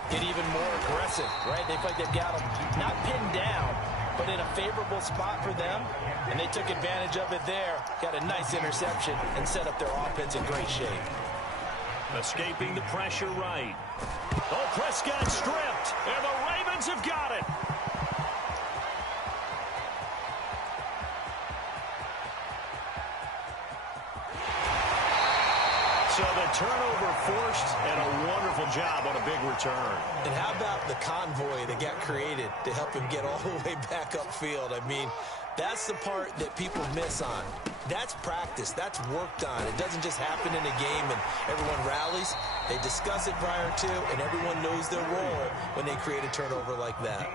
get even more aggressive, right? They feel like they've got them not pinned down, but in a favorable spot for them, and they took advantage of it there, got a nice interception, and set up their offense in great shape. Escaping the pressure right. Oh, Prescott stripped, and the Ravens have got it. So the turnover forced, and a wonderful job on a big return. And how about the convoy that got created to help him get all the way back upfield? I mean, that's the part that people miss on. That's practice. That's worked on. It doesn't just happen in a game and everyone rallies. They discuss it prior to, and everyone knows their role when they create a turnover like that.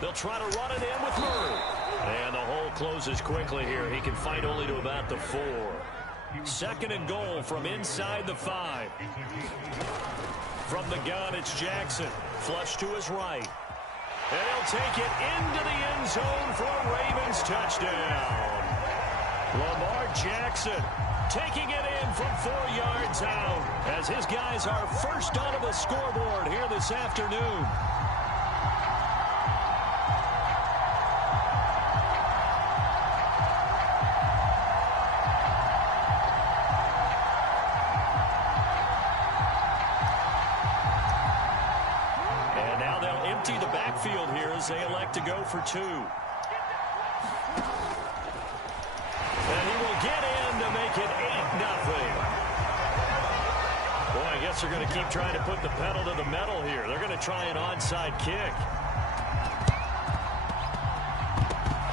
They'll try to run it in with Murray. And the hole closes quickly here. He can fight only to about the 4. 2nd and goal from inside the 5. From the gun, it's Jackson. Flush to his right. And he'll take it into the end zone for a Ravens touchdown. Lamar Jackson taking it in from 4 yards out as his guys are first onto the scoreboard here this afternoon. The backfield here as they elect to go for 2. And he will get in to make it 8-0. Boy, I guess they're going to keep trying to put the pedal to the metal here. They're going to try an onside kick.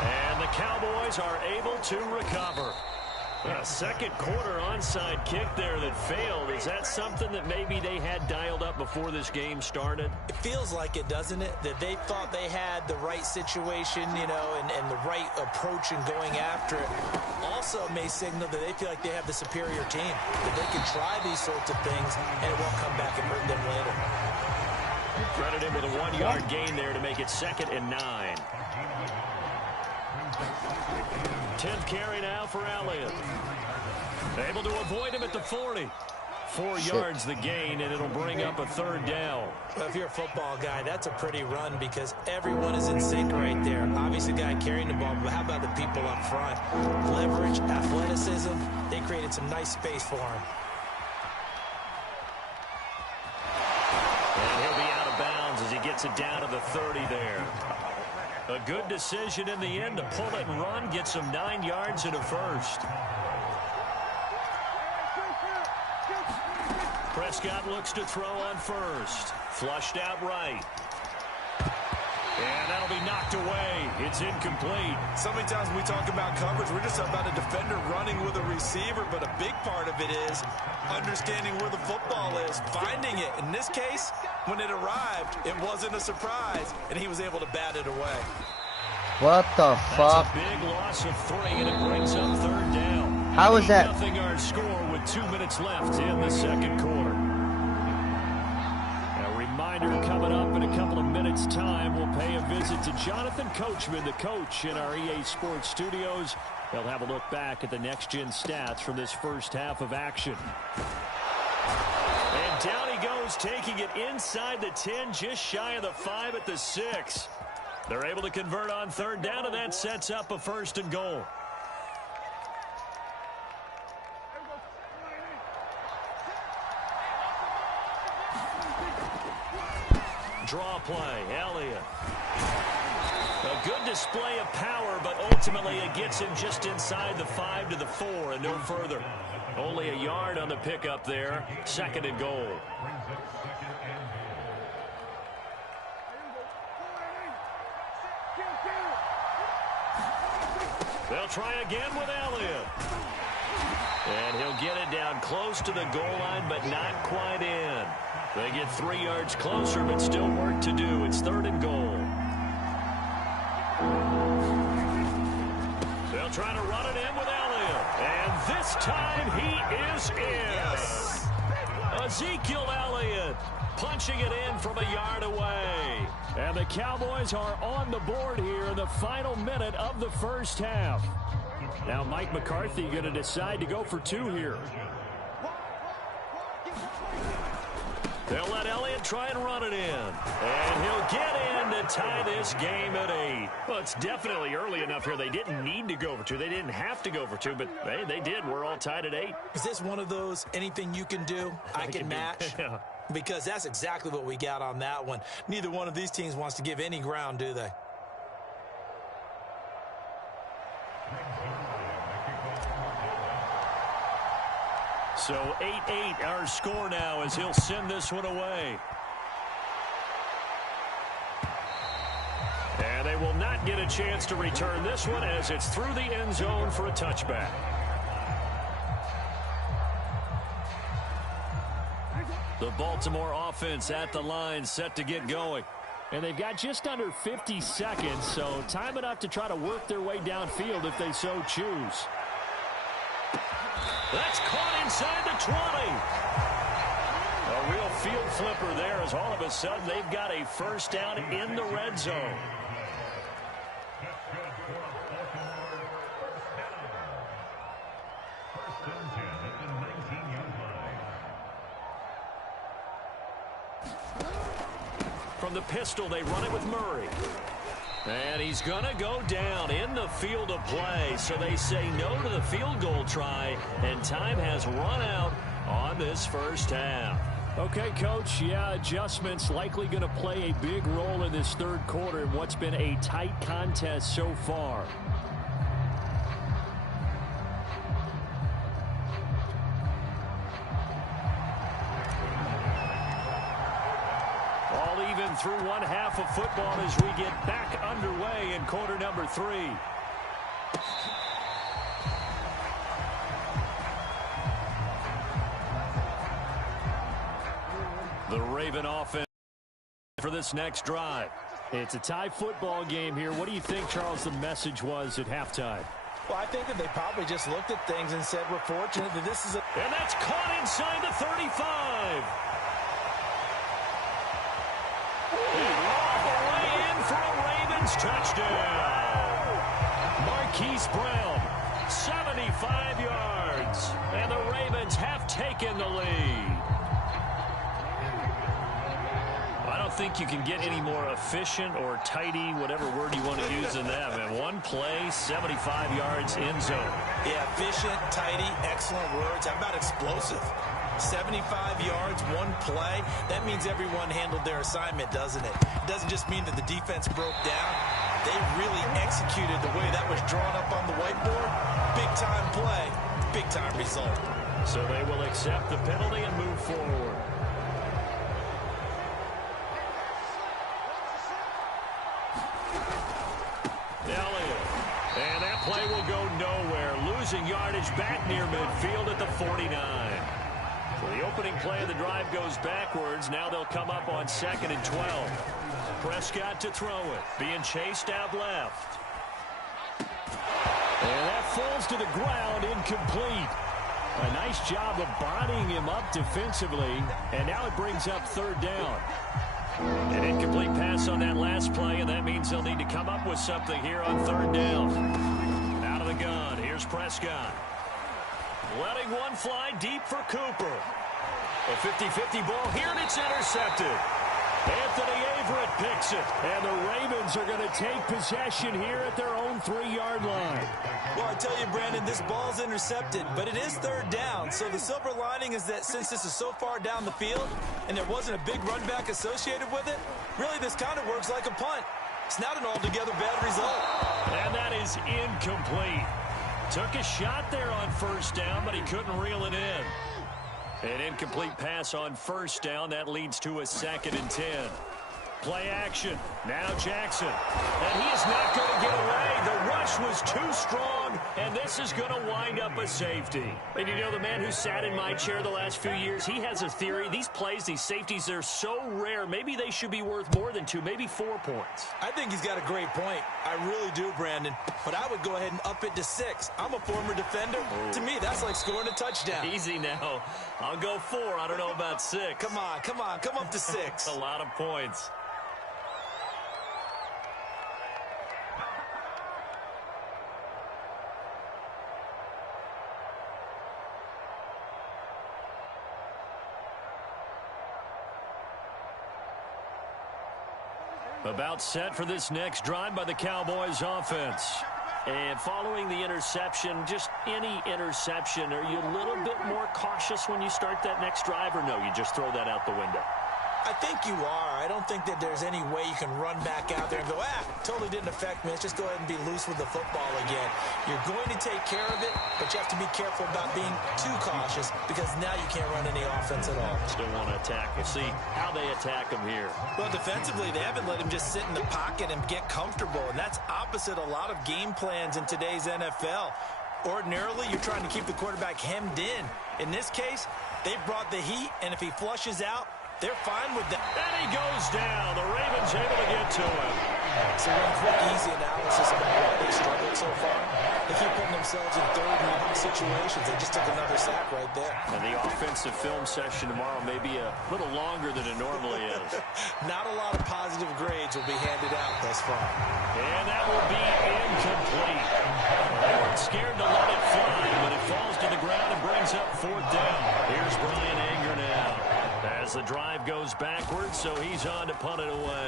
And the Cowboys are able to recover. A second quarter onside kick there that failed. Is that something that maybe they had dialed up before this game started? It feels like it, doesn't it? That they thought they had the right situation, you know, and the right approach in going after it. Also may signal that they feel like they have the superior team, that they can try these sorts of things and it won't come back and hurt them later. Credited with a 1-yard gain there to make it 2nd and 9. 10th carry now for Elliott. Able to avoid him at the 40. 4 yards the gain, and it'll bring up a 3rd down. Well, if you're a football guy, that's a pretty run because everyone is in sync right there. Obviously, the guy carrying the ball, but how about the people up front? Leverage, athleticism, they created some nice space for him. And he'll be out of bounds as he gets it down to the 30 there. A good decision in the end to pull it and run, get some 9 yards and a first. Prescott looks to throw on first. Flushed out right. And that'll be knocked away. It's incomplete. So many times when we talk about coverage, we're just about a defender running with a receiver, but a big part of it is understanding where the football is, finding it. In this case, when it arrived, it wasn't a surprise, and he was able to bat it away. What the fuck? That's a big loss of 3, and it brings up 3rd down. How is that? Nothing our score with 2 minutes left in the second quarter. A reminder coming up in a couple of minutes' time. We'll pay a visit to Jonathan Coachman, the coach in our EA Sports studios. They'll have a look back at the next-gen stats from this first half of action. And down he goes, taking it inside the 10, just shy of the 5 at the 6. They're able to convert on third down, and that sets up a 1st and goal. Draw play, Elliott. A good display of power, but ultimately it gets him just inside the 5 to the 4 and no further. Only a yard on the pickup there. 2nd and goal. They'll try again with Elliott. And he'll get it down close to the goal line, but not quite in. They get 3 yards closer, but still work to do. It's 3rd and goal. They'll try to run it in with Elliott. And this time he is in. Yes. Ezekiel Elliott punching it in from a yard away. And the Cowboys are on the board here in the final minute of the first half. Now Mike McCarthy going to decide to go for 2 here. They'll let Elliott try and run it in. And he'll get in to tie this game at 8. Well, it's definitely early enough here. They didn't need to go for 2. They didn't have to go for 2, but hey, they did. We're all tied at 8. Is this one of those anything you can do, I can match? Yeah. Because that's exactly what we got on that one. Neither one of these teams wants to give any ground, do they? So 8-8 our score now as he'll send this one away. And they will not get a chance to return this one as it's through the end zone for a touchback. The Baltimore offense at the line set to get going. And they've got just under 50 seconds, so time enough to try to work their way downfield if they so choose. That's caught inside the 20. A real field flipper there as all of a sudden they've got a 1st down in the red zone. From the pistol, they run it with Murray. And he's going to go down in the field of play. So they say no to the field goal try, and time has run out on this first half. Okay, Coach, yeah, adjustments likely going to play a big role in this 3rd quarter in what's been a tight contest so far. All even through one half of football as we get back underway in quarter number 3. The Raven offense for this next drive. It's a tie football game here. What do you think, Charles, the message was at halftime? Well, I think that they probably just looked at things and said, we're fortunate that this is a... And that's caught inside the 35. All the way in for a Ravens touchdown. Marquise Brown, 75 yards. And the Ravens have taken the lead. I don't think you can get any more efficient or tidy, whatever word you want to use in that. Man, one play, 75 yards in zone. Yeah, efficient, tidy, excellent words. How about explosive? 75 yards, one play. That means everyone handled their assignment, doesn't it? It doesn't just mean that the defense broke down. They really executed the way that was drawn up on the whiteboard. Big-time play, big-time result. So they will accept the penalty and move forward. Elliott. And that play will go nowhere. Losing yardage back near midfield at the 49. So the opening play of the drive goes backwards. Now they'll come up on 2nd and 12. Prescott to throw it. Being chased out left. And that falls to the ground, incomplete. A nice job of bodying him up defensively, and now it brings up third down. An incomplete pass on that last play, and that means they'll need to come up with something here on third down. Out of the gun, here's Prescott. Letting one fly deep for Cooper. A 50-50 ball here, and it's intercepted. Anthony Averett picks it, and the Ravens are going to take possession here at their own 3-yard line. Well, I tell you, Brandon, this ball's intercepted, but it is third down. So the silver lining is that since this is so far down the field and there wasn't a big run back associated with it, really this kind of works like a punt. It's not an altogether bad result. And that is incomplete. Took a shot there on first down, but he couldn't reel it in. An incomplete pass on first down. That leads to a 2nd and 10. Play action. Now Jackson. And he is not going to get away. The rush was too strong, and this is going to wind up a safety. And you know, the man who sat in my chair the last few years, he has a theory. These plays, these safeties, they're so rare. Maybe they should be worth more than 2, maybe 4 points. I think he's got a great point. I really do, Brandon. But I would go ahead and up it to 6. I'm a former defender. Oh. To me, that's like scoring a touchdown. Easy now. I'll go 4. I don't know about 6. Come on. Come up to 6. A lot of points. About set for this next drive by the Cowboys offense. And following the interception, just any interception, are you a little bit more cautious when you start that next drive, or no, you just throw that out the window? I think you are. I don't think that there's any way you can run back out there and go, totally didn't affect me. Let's just go ahead and be loose with the football again. You're going to take care of it, but you have to be careful about being too cautious because now you can't run any offense at all. Still want to attack. We'll see how they attack him here. Well, defensively, they haven't let him just sit in the pocket and get comfortable, and that's opposite a lot of game plans in today's NFL. Ordinarily, you're trying to keep the quarterback hemmed in. In this case, they brought the heat, and if he flushes out, they're fine with that. And he goes down. The Ravens able to get to him. So one quick, easy analysis about why they struggled so far. They keep putting themselves in third and long situations. They just took another sack right there. And the offensive film session tomorrow may be a little longer than it normally is. Not a lot of positive grades will be handed out thus far. And that will be incomplete. They weren't scared to let it fly, but it falls to the ground and brings up fourth down. Here's Brian Anger now. As the drive goes backwards, so he's on to punt it away.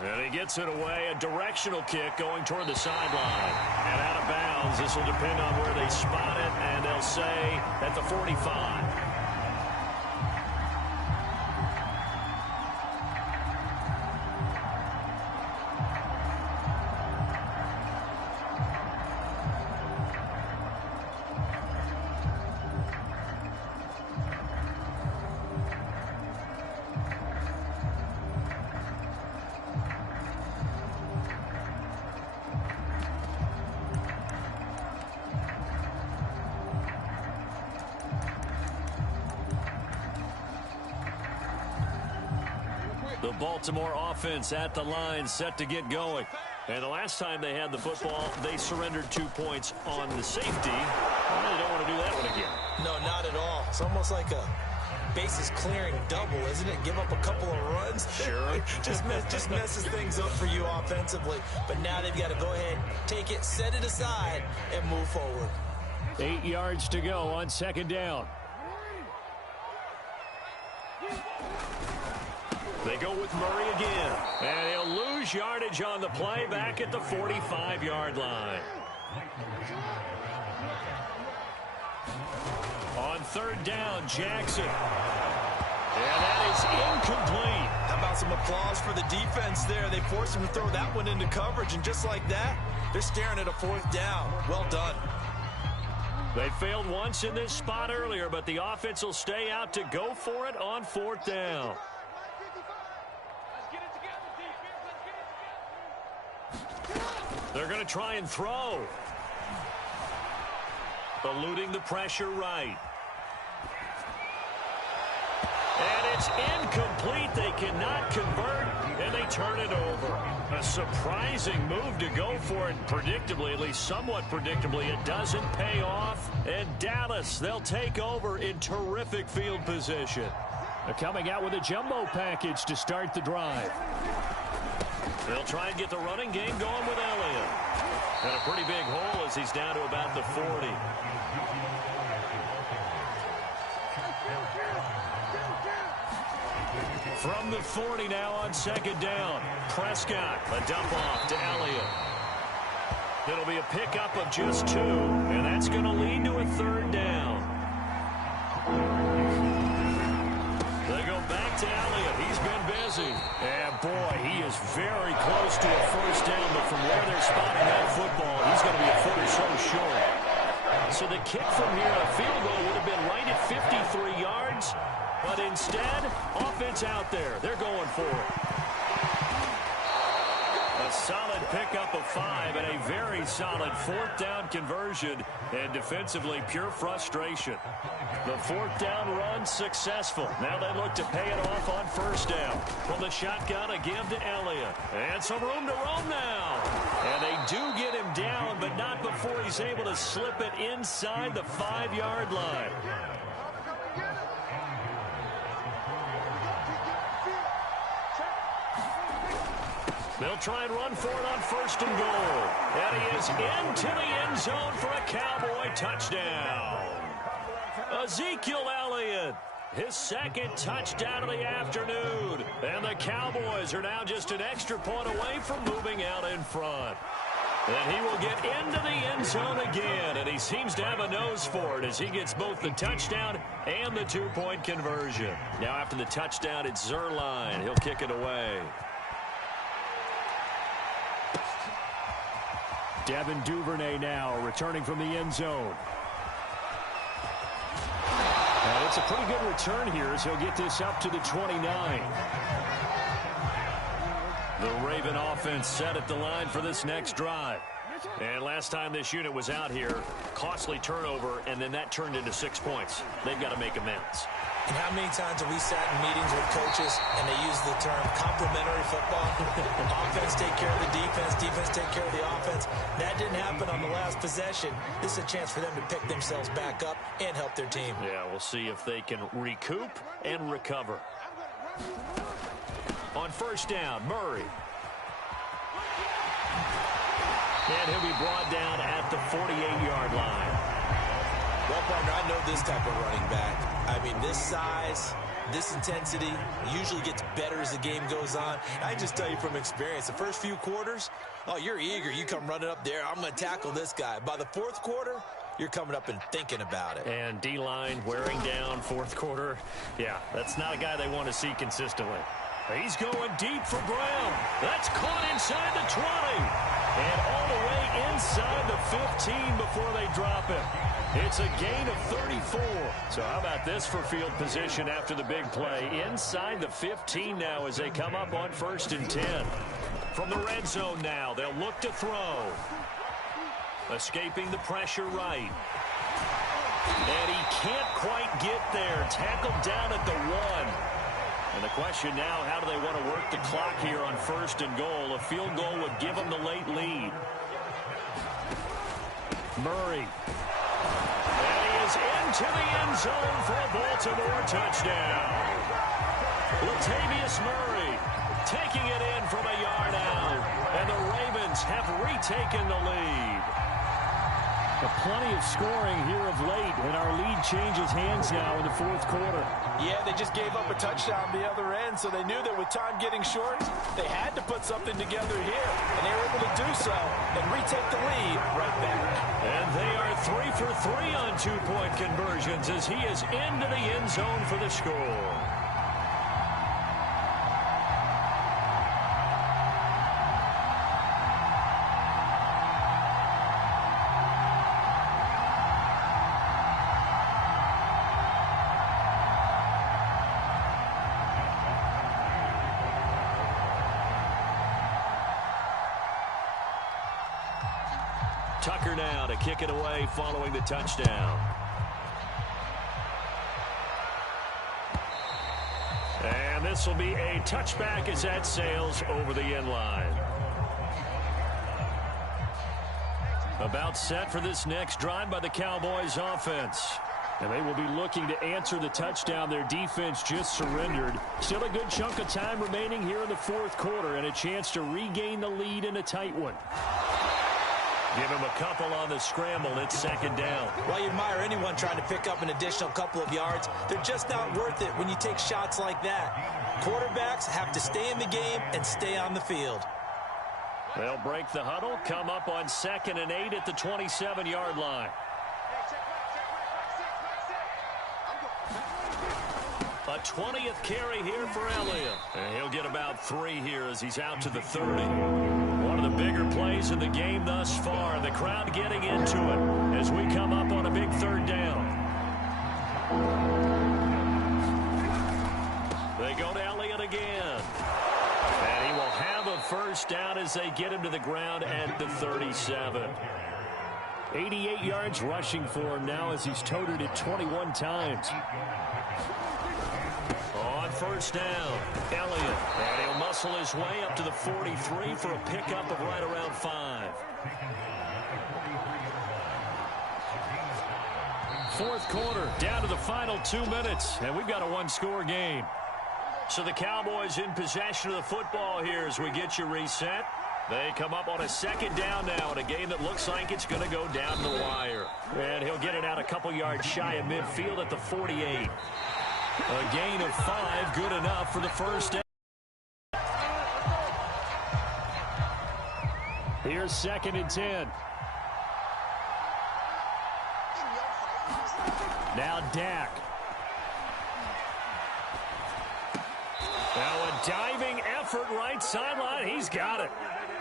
And he gets it away, a directional kick going toward the sideline. And out of bounds, this will depend on where they spot it, and they'll say at the 45. The Baltimore offense at the line, set to get going. And the last time they had the football, they surrendered 2 points on the safety. Well, they don't want to do that one again. No, not at all. It's almost like a bases clearing double, isn't it? Give up a couple of runs. Sure. just messes things up for you offensively. But now they've got to go ahead, take it, set it aside, and move forward. 8 yards to go on second down. They go with Murray again. And he'll lose yardage on the play back at the 45-yard line. On third down, Jackson. And that is incomplete. How about some applause for the defense there? They forced him to throw that one into coverage, and just like that, they're staring at a fourth down. Well done. They failed once in this spot earlier, but the offense will stay out to go for it on fourth down. They're going to try and throw. Eluding the pressure right. And it's incomplete. They cannot convert, and they turn it over. A surprising move to go for it. Predictably, at least somewhat predictably, it doesn't pay off. And Dallas, they'll take over in terrific field position. They're coming out with a jumbo package to start the drive. They'll try and get the running game going with Elliott. And a pretty big hole as he's down to about the 40. From the 40 now on second down. Prescott, a dump off to Elliott. It'll be a pickup of just 2, and that's going to lead to a third down. They go back to Elliott. He's been busy. And, boy, he is very close to a first down, but from where they're spotting that football, he's going to be a foot or so short. So the kick from here, a field goal, would have been right at 53 yards. But instead, offense out there. They're going for it. A solid pickup of 5 and a very solid fourth down conversion. And defensively, pure frustration. The fourth down run successful. Now they look to pay it off on first down. From the shotgun, a give to Elliott. And some room to roam now. And they do get him down, but not before he's able to slip it inside the 5-yard line. They'll try and run for it on first and goal. And he is into the end zone for a Cowboy touchdown. Ezekiel Elliott, his second touchdown of the afternoon. And the Cowboys are now just an extra point away from moving out in front. And he will get into the end zone again, and he seems to have a nose for it as he gets both the touchdown and the two-point conversion. Now after the touchdown, it's Zuerlein. He'll kick it away. Devin Duvernay now returning from the end zone. And it's a pretty good return here as he'll get this up to the 29. The Raven offense set at the line for this next drive. And last time this unit was out here, costly turnover, and then that turned into 6 points. They've got to make amends. And how many times have we sat in meetings with coaches and they use the term complementary football? Offense take care of the defense, defense take care of the offense. That didn't happen on the last possession. This is a chance for them to pick themselves back up and help their team. Yeah, we'll see if they can recoup and recover. On first down, Murray. And he'll be brought down at the 48-yard line. Well, partner, I know this type of running back. I mean, this size, this intensity usually gets better as the game goes on. I just tell you from experience, the first few quarters, oh, you're eager. You come running up there. I'm going to tackle this guy. By the fourth quarter, you're coming up and thinking about it. And D-line wearing down fourth quarter. Yeah, that's not a guy they want to see consistently. He's going deep for Brown. That's caught inside the 20. And all the way inside the 15 before they drop him. It's a gain of 34. So how about this for field position after the big play? Inside the 15 now as they come up on first and 10. From the red zone now, they'll look to throw. Escaping the pressure right. And he can't quite get there. Tackled down at the 1. And the question now, how do they want to work the clock here on first and goal? A field goal would give them the late lead. Murray. And he is into the end zone for a Baltimore touchdown. Latavius Murray taking it in from a yard out. And the Ravens have retaken the lead. Plenty of scoring here of late, and our lead changes hands now in the fourth quarter. Yeah, they just gave up a touchdown the other end, so they knew that with time getting short, they had to put something together here, and they were able to do so and retake the lead right back. And they are 3 for 3 on two-point conversions as he is into the end zone for the score. Tucker now to kick it away following the touchdown. And this will be a touchback as that sails over the end line. About set for this next drive by the Cowboys offense. And they will be looking to answer the touchdown their defense just surrendered. Still a good chunk of time remaining here in the fourth quarter and a chance to regain the lead in a tight one. Give him a couple on the scramble. It's second down. Well, you admire anyone trying to pick up an additional couple of yards. They're just not worth it when you take shots like that. Quarterbacks have to stay in the game and stay on the field. They'll break the huddle, come up on 2nd and 8 at the 27-yard line. A 20th carry here for Elliott. And he'll get about 3 here as he's out to the 30. One of the bigger plays in the game thus far. The crowd getting into it as we come up on a big 3rd down. They go to Elliott again. And he will have a first down as they get him to the ground at the 37. 88 yards rushing for him now as he's toted it 21 times. On first down, Elliott. And he'll muscle his way up to the 43 for a pickup of right around 5. Fourth quarter, down to the final 2 minutes, and we've got a one-score game. So the Cowboys in possession of the football here as we get you reset. They come up on a 2nd down now in a game that looks like it's going to go down the wire. And he'll get it out a couple yards shy of midfield at the 48. A gain of 5, good enough for the first down. Here's 2nd and 10. Now Dak. Now a diving effort right sideline. He's got it.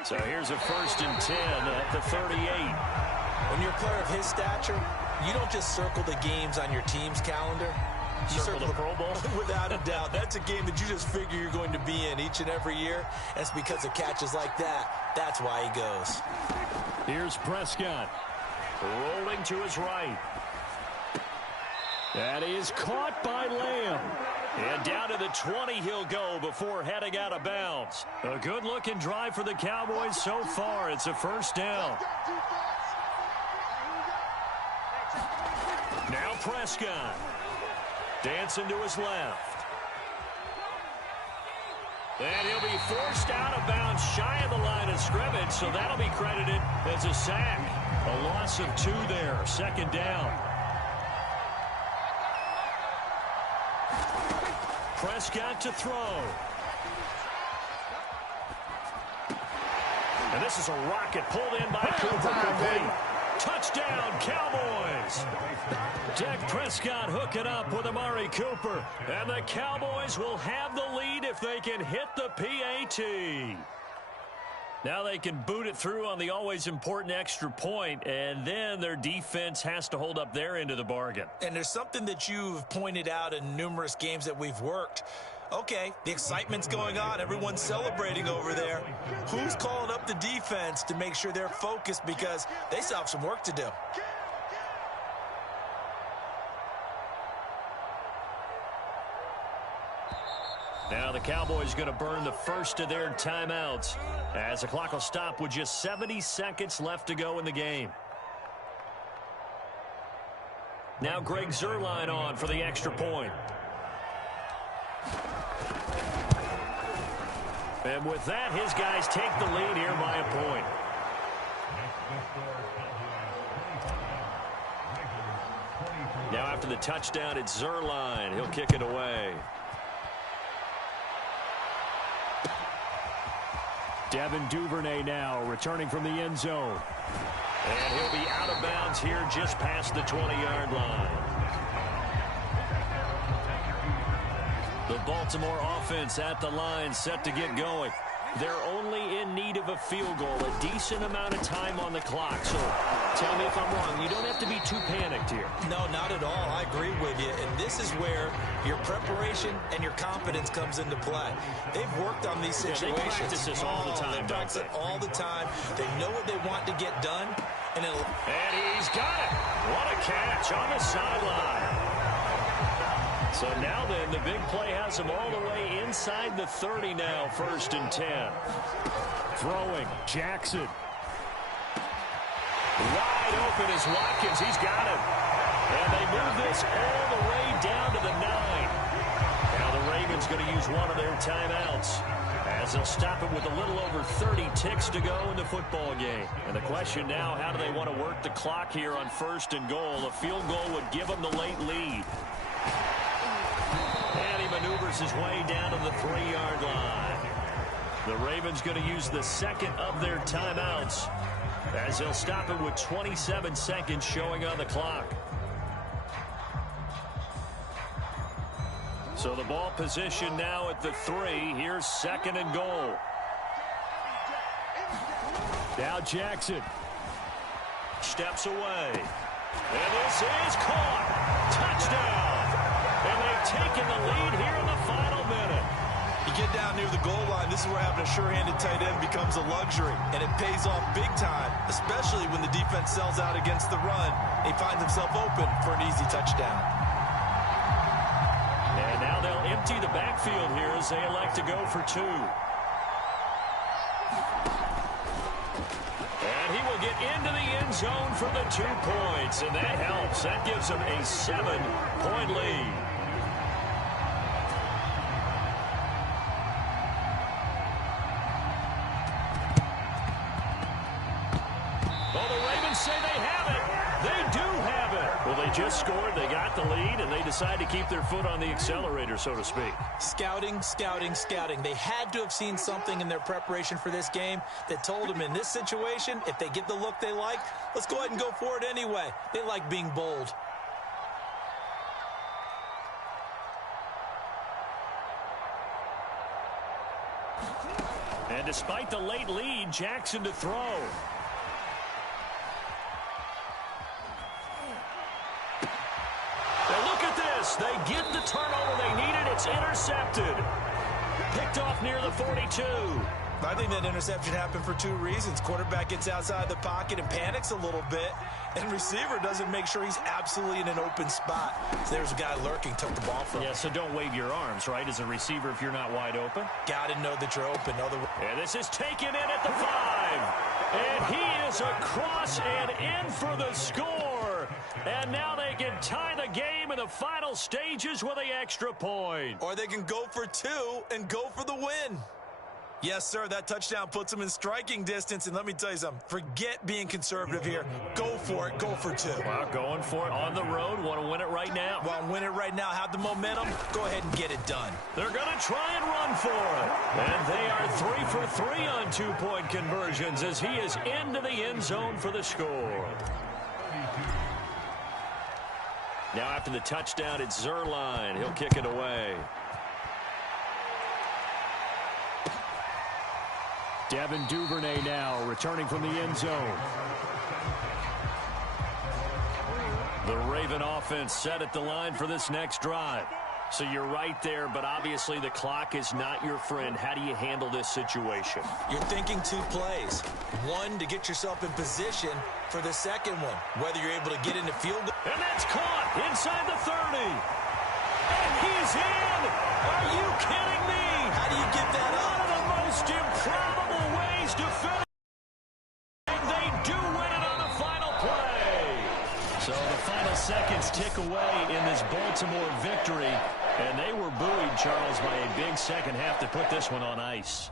So here's a 1st and 10 at the 38. When you're a player of his stature, you don't just circle the games on your team's calendar. You circle the Pro Bowl? Without a doubt. That's a game that you just figure you're going to be in each and every year. That's because of catches like that. That's why he goes. Here's Prescott. Rolling to his right. That is caught by Lamb. And down to the 20 he'll go before heading out of bounds. A good-looking drive for the Cowboys so far. It's a first down. Now Prescott. Dancing to his left. And he'll be forced out of bounds shy of the line of scrimmage, so that'll be credited as a sack. A loss of 2 there. 2nd down. Prescott to throw. And this is a rocket pulled in by Cooper complete. Touchdown, Cowboys. Dak Prescott hooking up with Amari Cooper. And the Cowboys will have the lead if they can hit the PAT. Now they can boot it through on the always important extra point, and then their defense has to hold up their end of the bargain. And there's something that you've pointed out in numerous games that we've worked. Okay, the excitement's going on. Everyone's celebrating over there. Who's calling up the defense to make sure they're focused because they still have some work to do? Now the Cowboys going to burn the first of their timeouts as the clock will stop with just 70 seconds left to go in the game. Now Greg Zuerlein on for the extra point. And with that, his guys take the lead here by a point. Now after the touchdown, it's Zuerlein. He'll kick it away. Devin Duvernay now returning from the end zone. And he'll be out of bounds here just past the 20-yard line. The Baltimore offense at the line set to get going. They're only in need of a field goal, a decent amount of time on the clock. So tell me if I'm wrong. You don't have to be too panicked here. No, not at all. I agree with you. And this is where your preparation and your confidence comes into play. They've worked on these situations. They practice this all the time, They practice it all the time. They know what they want to get done. And he's got it. What a catch on the sideline. So now then, the big play has them all the way inside the 30 now, 1st and 10. Throwing, Jackson. Wide open is Watkins. He's got it. And they move this all the way down to the 9. Now the Ravens going to use one of their timeouts, as they'll stop it with a little over 30 ticks to go in the football game. And the question now, how do they want to work the clock here on 1st and goal? A field goal would give them the late lead. And he maneuvers his way down to the 3-yard line. The Ravens going to use the second of their timeouts, as they'll stop it with 27 seconds showing on the clock. So the ball position now at the 3. Here's 2nd and goal. Now Jackson steps away. And this is caught. Touchdown. And they've taken the lead here in the final minute. You get down near the goal line, this is where having a sure-handed tight end becomes a luxury. And it pays off big time, especially when the defense sells out against the run. He finds himself open for an easy touchdown. And now they'll empty the backfield here as they elect to go for 2. And he will get into the end zone for the 2 points. And that helps. That gives them a 7-point lead. Well, the Ravens say they have it. They do have it. Well, they just scored, they got the lead, and they decide to keep their foot on the accelerator, so to speak. Scouting, scouting, scouting. They had to have seen something in their preparation for this game that told them in this situation, if they get the look they like, let's go ahead and go for it anyway. They like being bold. And despite the late lead, Jackson to throw. They get the turnover they needed. It's intercepted. Picked off near the 42. I think that interception happened for 2 reasons. Quarterback gets outside the pocket and panics a little bit, and receiver doesn't make sure he's absolutely in an open spot. So there's a guy lurking, took the ball from him. Yeah, so don't wave your arms, right, as a receiver if you're not wide open. Got to know that you're open. And this is taken in at the 5. And he is across and in for the score. And now they can tie the game in the final stages with the extra point. Or they can go for 2 and go for the win. Yes, sir, that touchdown puts them in striking distance. And let me tell you something, forget being conservative here. Go for it, go for 2. Wow, going for it on the road. Want to win it right now. Want to win it right now, have the momentum, go ahead and get it done. They're going to try and run for it. And they are 3 for 3 on 2-point conversions as he is into the end zone for the score. Now after the touchdown, it's Zerline. He'll kick it away. Devin Duvernay now returning from the end zone. The Raven offense set at the line for this next drive. So you're right there, but obviously the clock is not your friend. How do you handle this situation? You're thinking 2 plays. 1 to get yourself in position for the second one, whether you're able to get into field goal. And that's caught inside the 30. And he's in. Are you kidding me? How do you get that up? One of the most improbable ways to finish. And they do win it on the final play. So the final seconds tick away in this Baltimore victory. And they were buoyed, Charles, by a big second half to put this one on ice.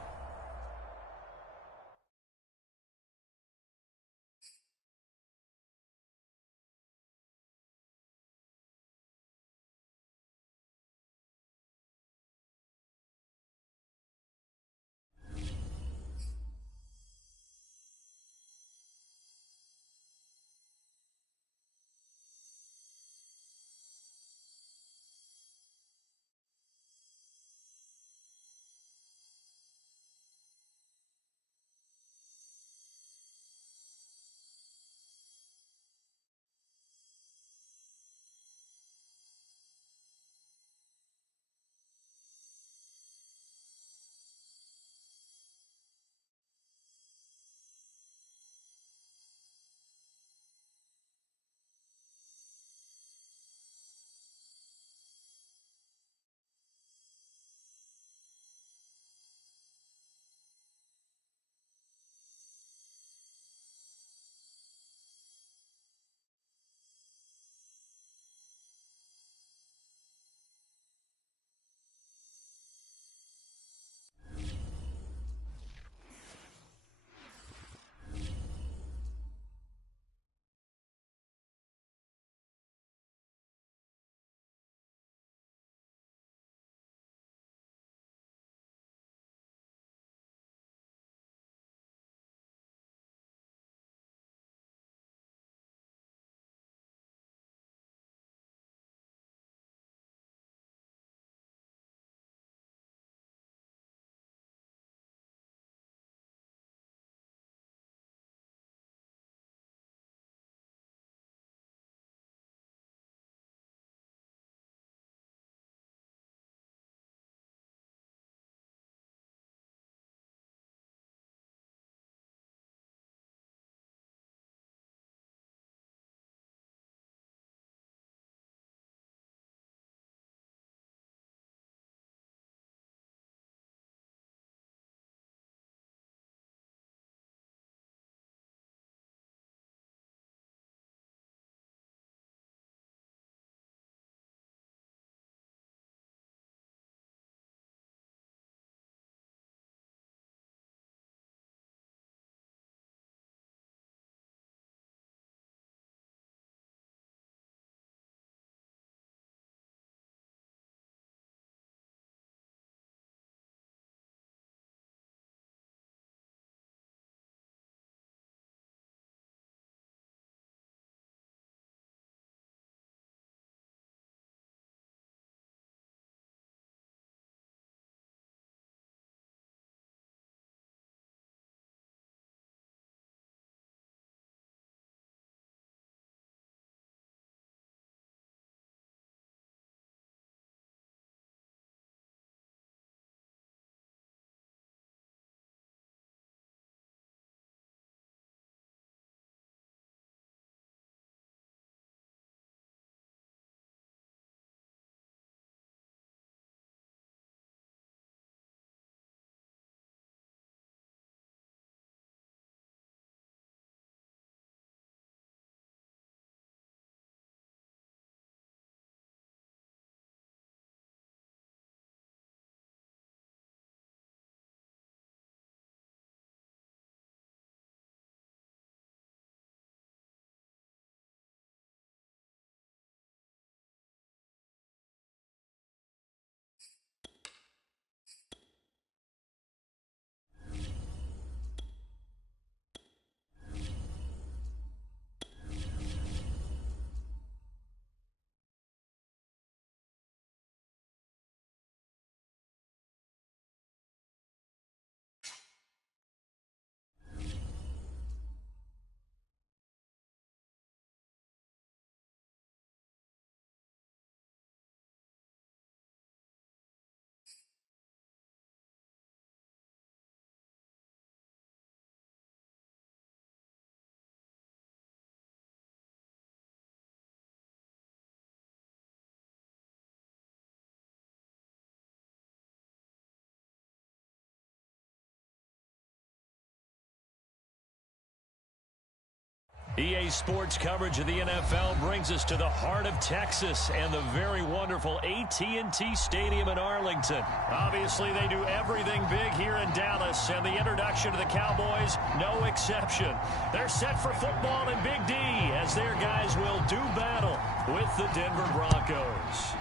EA Sports coverage of the NFL brings us to the heart of Texas and the very wonderful AT&T Stadium in Arlington. Obviously, they do everything big here in Dallas, and the introduction to the Cowboys, no exception. They're set for football in Big D as their guys will do battle with the Denver Broncos.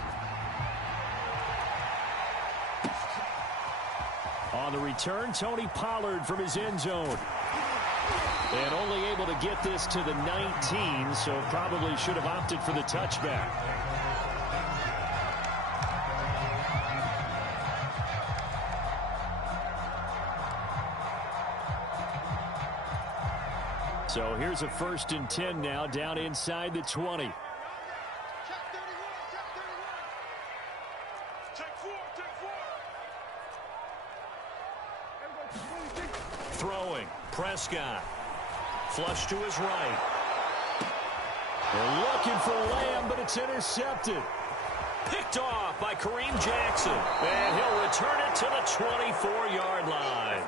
On the return, Tony Pollard from his end zone. And only able to get this to the 19, so probably should have opted for the touchback. So here's a 1st and 10 now, down inside the 20. Throwing, Prescott. Flush to his right. They're looking for Lamb, but it's intercepted. Picked off by Kareem Jackson. And he'll return it to the 24-yard line.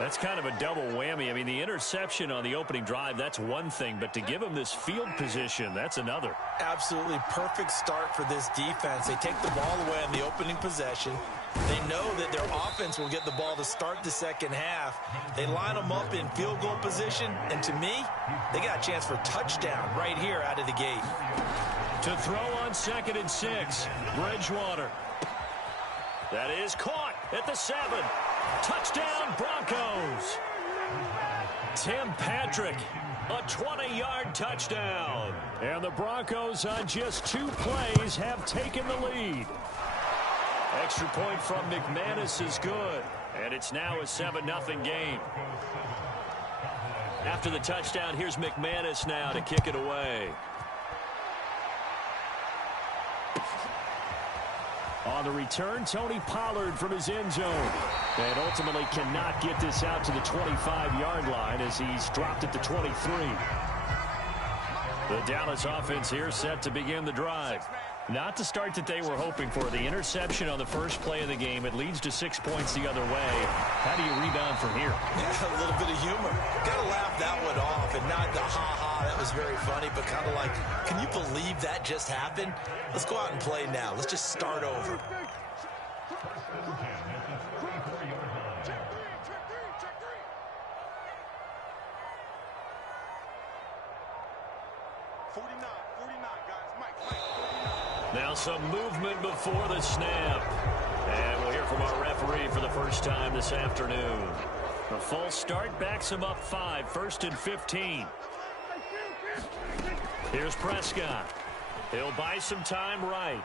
That's kind of a double whammy. I mean, the interception on the opening drive, that's one thing. But to give him this field position, that's another. Absolutely perfect start for this defense. They take the ball away on the opening possession. They know that their offense will get the ball to start the second half. They line them up in field goal position, and to me, they got a chance for touchdown right here out of the gate. To throw on 2nd and 6, Bridgewater. That is caught at the 7. Touchdown, Broncos. Tim Patrick, a 20-yard touchdown. And the Broncos on just 2 plays have taken the lead. Extra point from McManus is good. And it's now a 7-0 game. After the touchdown, here's McManus now to kick it away. On the return, Tony Pollard from his end zone. And ultimately cannot get this out to the 25-yard line as he's dropped at the 23. The Dallas offense here set to begin the drive. Not the start that they were hoping for. The interception on the first play of the game. It leads to 6 points the other way. How do you rebound from here? Yeah, a little bit of humor. Got to laugh that one off and not the ha-ha. That was very funny, but kind of like, can you believe that just happened? Let's go out and play now. Let's just start over. Now some movement before the snap. And we'll hear from our referee for the first time this afternoon. A false start backs him up 5, 1st and 15. Here's Prescott. He'll buy some time right.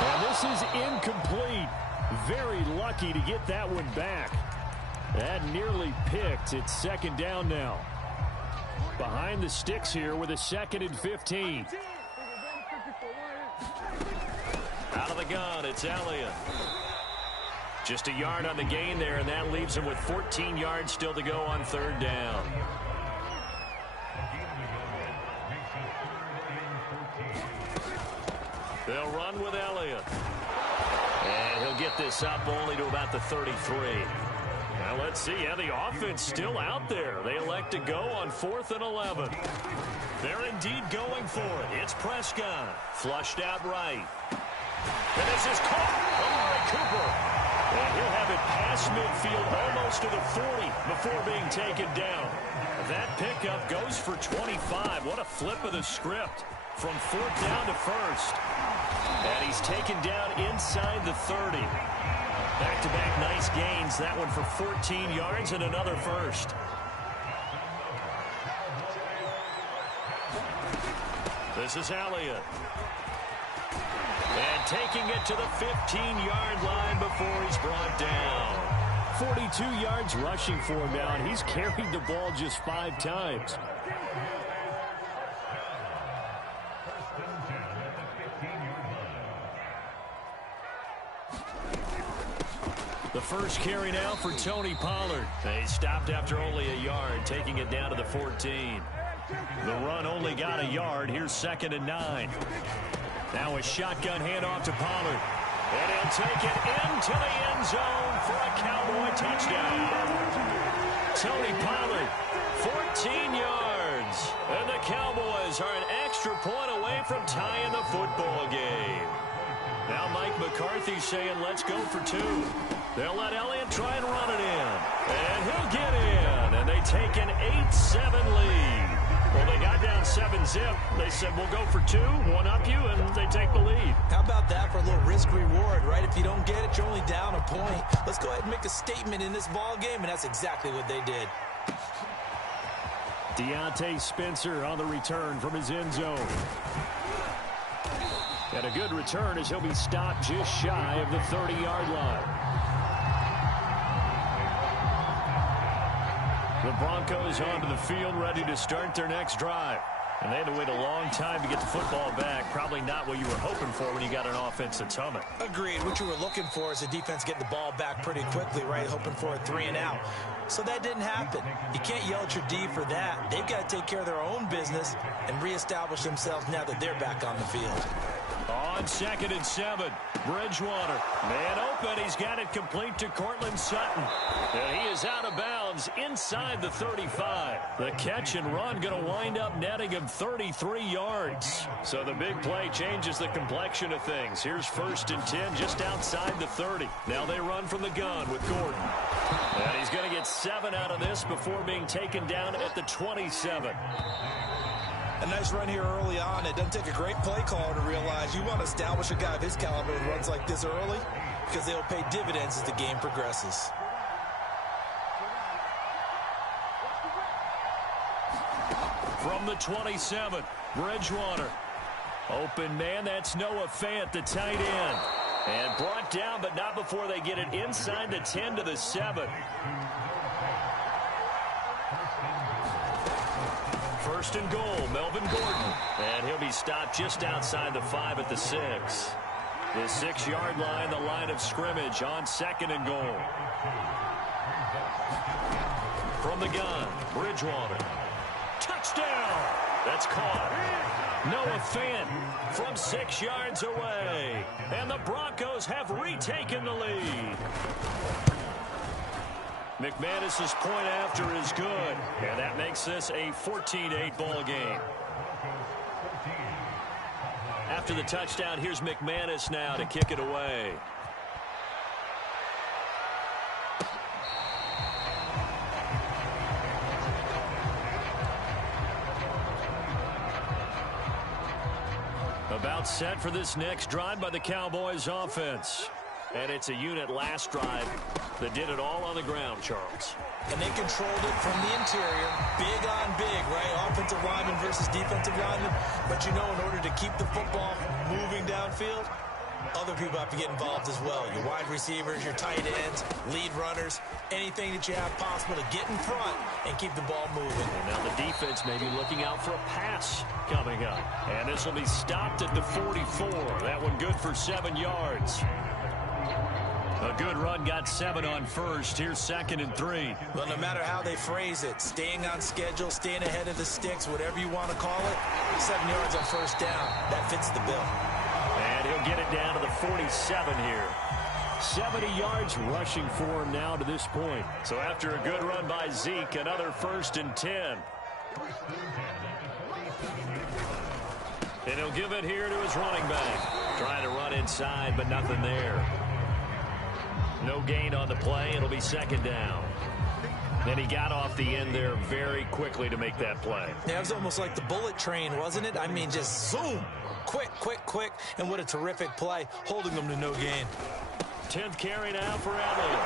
And this is incomplete. Very lucky to get that one back. That nearly picked. It's 2nd down now. Behind the sticks here with a 2nd and 15. Out of the gun, it's Elliott. Just a yard on the gain there, and that leaves him with 14 yards still to go on 3rd down. They'll run with Elliott. And he'll get this up only to about the 33. Now let's see. Yeah, the offense still out there. They elect to go on 4th and 11. They're indeed going for it. It's Prescott. Flushed out right. And this is caught. Amari Cooper. And he'll have it past midfield almost to the 40 before being taken down. That pickup goes for 25. What a flip of the script. From 4th down to 1st. And he's taken down inside the 30. Back-to-back nice gains. That one for 14 yards and another 1st. This is Elliott. And taking it to the 15-yard line before he's brought down. 42 yards rushing for him now, and he's carried the ball just 5 times. The first carry now for Tony Pollard. He stopped after only a yard, taking it down to the 14. The run only got a yard. Here's 2nd and 9. Now a shotgun handoff to Pollard. And he'll take it into the end zone for a Cowboy touchdown. Tony Pollard, extra point away from tying the football game. Now Mike McCarthy saying, let's go for two. They'll let Elliott try and run it in. And he'll get in. And they take an 8-7 lead. Well, they got down 7-zip. They said, we'll go for two, one up you, and they take the lead. How about that for a little risk-reward, right? If you don't get it, you're only down a point. Let's go ahead and make a statement in this ball game, and that's exactly what they did. Deontay Spencer on the return from his end zone. And a good return as he'll be stopped just shy of the 30-yard line. The Broncos onto the field, ready to start their next drive. And they had to wait a long time to get the football back. Probably not what you were hoping for when you got an offense that's humming. Agreed. What you were looking for is the defense getting the ball back pretty quickly, right? Hoping for a 3-and-out. So that didn't happen. You can't yell at your D for that. They've got to take care of their own business and reestablish themselves now that they're back on the field. On 2nd and 7, Bridgewater. Man open. He's got it complete to Cortland Sutton. And he is out of bounds inside the 35. The catch and run going to wind up netting him 33 yards. So the big play changes the complexion of things. Here's 1st and 10 just outside the 30. Now they run from the gun with Gordon. And he's going to get 7 out of this before being taken down at the 27. A nice run here early on. It doesn't take a great play caller to realize you want to establish a guy of his caliber who runs like this early because they'll pay dividends as the game progresses. From the 27, Bridgewater. Open man, that's Noah Fant, the tight end. And brought down, but not before they get it inside the 10 to the 7. 1st and goal, Melvin Gordon. And he'll be stopped just outside the 5 at the 6. The 6-yard line, the line of scrimmage on 2nd and goal. From the gun, Bridgewater. Touchdown! That's caught. Noah Fant from 6 yards away. And the Broncos have retaken the lead. McManus's point after is good. And that makes this a 14-8 ball game. After the touchdown, here's McManus now to kick it away. About set for this next drive by the Cowboys offense. And it's a unit last drive that did it all on the ground, Charles. And they controlled it from the interior. Big on big, right? Offensive lineman versus defensive lineman. But you know, in order to keep the football moving downfield, other people have to get involved as well. Your wide receivers, your tight ends, lead runners, anything that you have possible to get in front and keep the ball moving. And now the defense may be looking out for a pass coming up. And this will be stopped at the 44. That one good for 7 yards. A good run, got 7 on first. Here's 2nd and 3. Well, no matter how they phrase it, staying on schedule, staying ahead of the sticks, whatever you want to call it, 7 yards on first down. That fits the bill. And he'll get it down to the 47 here. 70 yards rushing for him now to this point. So after a good run by Zeke, another 1st and 10. And he'll give it here to his running back. Trying to run inside, but nothing there. No gain on the play. It'll be 2nd down. And he got off the end there very quickly to make that play. Yeah, it was almost like the bullet train, wasn't it? I mean, just zoom. Quick, quick, quick. And what a terrific play, holding them to no gain. 10th carry now for Elliott.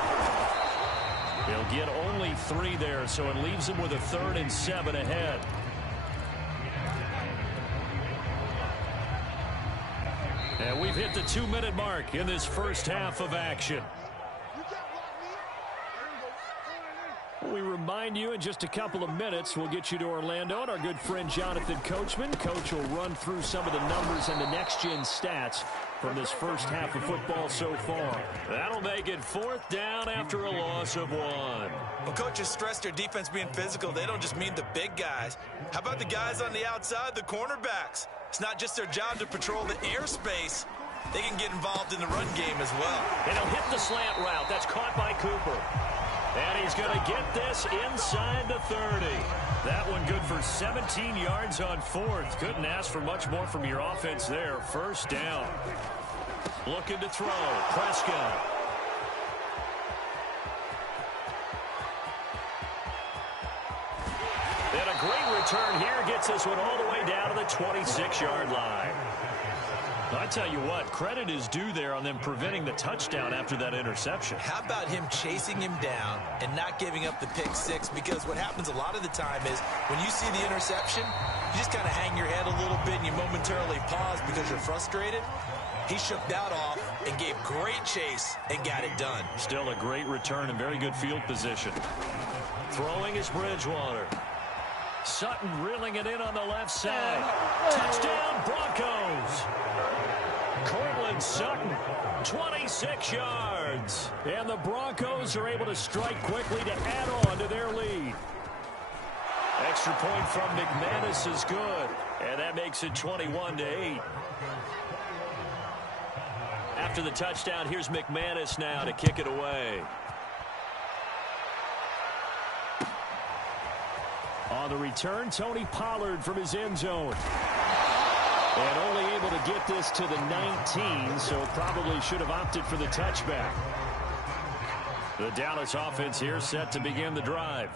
He'll get only 3 there, so it leaves him with a 3rd and 7 ahead. And we've hit the 2-minute mark in this first half of action. We remind you in just a couple of minutes we'll get you to Orlando and our good friend Jonathan Coachman. Coach will run through some of the numbers and the next-gen stats from this first half of football so far. That'll make it 4th down after a loss of 1. Well, coaches stress their defense being physical. They don't just mean the big guys. How about the guys on the outside, the cornerbacks? It's not just their job to patrol the airspace. They can get involved in the run game as well. And he'll hit the slant route. That's caught by Cooper. And he's going to get this inside the 30. That one good for for 17 yards on fourth. Couldn't ask for much more from your offense there. First down. Looking to throw. Prescott. And a great return here gets this one all the way down to the 26-yard line. I tell you what, credit is due there on them preventing the touchdown after that interception. How about him chasing him down and not giving up the pick six? Because what happens a lot of the time is when you see the interception, you just kind of hang your head a little bit and you momentarily pause because you're frustrated. He shook that off and gave great chase and got it done. Still a great return and very good field position. Throwing is Bridgewater. Sutton reeling it in on the left side. Touchdown, Broncos. Cortland Sutton, 26 yards. And the Broncos are able to strike quickly to add on to their lead. Extra point from McManus is good. And that makes it 21-8. After the touchdown, here's McManus now to kick it away. On the return, Tony Pollard from his end zone. And only able to get this to the 19, so probably should have opted for the touchback. The Dallas offense here set to begin the drive.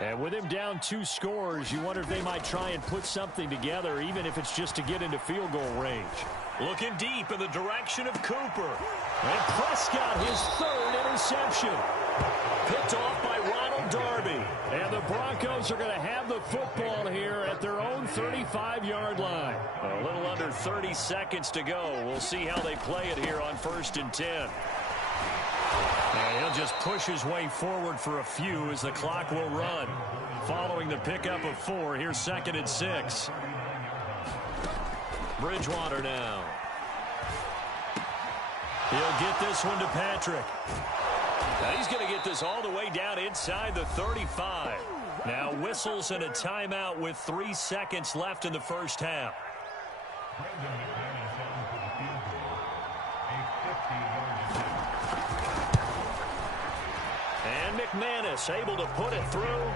And with him down 2 scores, you wonder if they might try and put something together, even if it's just to get into field goal range. Looking deep in the direction of Cooper. And Prescott, his 3rd interception. Picked off by Ronald Darby. And the Broncos are going to have the football here at their own 35-yard line. A little under 30 seconds to go. We'll see how they play it here on 1st and 10. And he'll just push his way forward for a few as the clock will run. Following the pickup of 4, here's 2nd and 6. Bridgewater now. He'll get this one to Patrick. Now he's going to get this all the way down inside the 35. Now whistles and a timeout with 3 seconds left in the first half. And McManus able to put it through.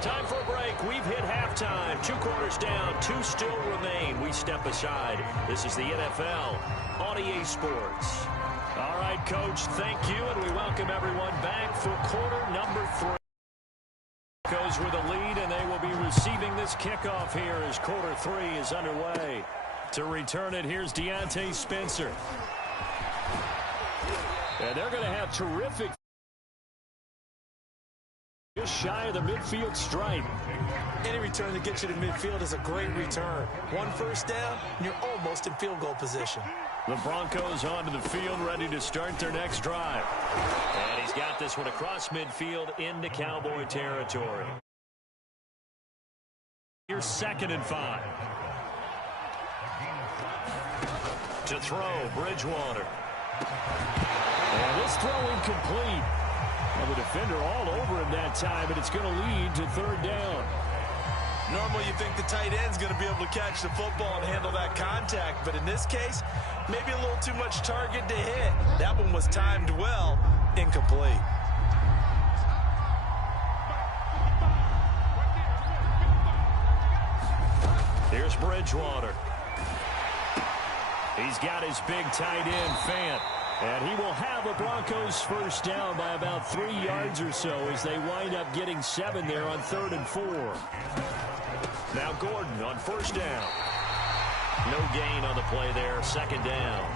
Time for a break. We've hit halftime. 2 quarters down. 2 still remain. We step aside. This is the NFL on EA Sports. All right, Coach, thank you, and we welcome everyone back for quarter number 3. Goes with a lead, and they will be receiving this kickoff here as quarter 3 is underway. To return it, here's Deontay Spencer. And they're going to have terrific. Just shy of the midfield stripe. Any return that gets you to midfield is a great return. 1 first down, and you're almost in field goal position. The Broncos onto the field, ready to start their next drive. And he's got this one across midfield into Cowboy territory. Here's 2nd and 5. To throw, Bridgewater. And this throw incomplete. Well, the defender all over him that time, and it's going to lead to 3rd down. Normally you think the tight end's going to be able to catch the football and handle that contact, but in this case, maybe a little too much target to hit. That one was timed well, incomplete. Here's Bridgewater. He's got his big tight end, Fant. And he will have a Broncos first down by about 3 yards or so as they wind up getting 7 there on 3rd and 4. Now Gordon on 1st down. No gain on the play there. 2nd down.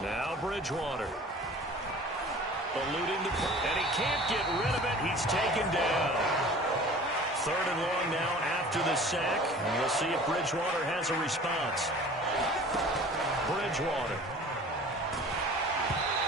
Now Bridgewater. Eluding the play. And he can't get rid of it. He's taken down. 3rd and long now after the sack. And we'll see if Bridgewater has a response. Bridgewater.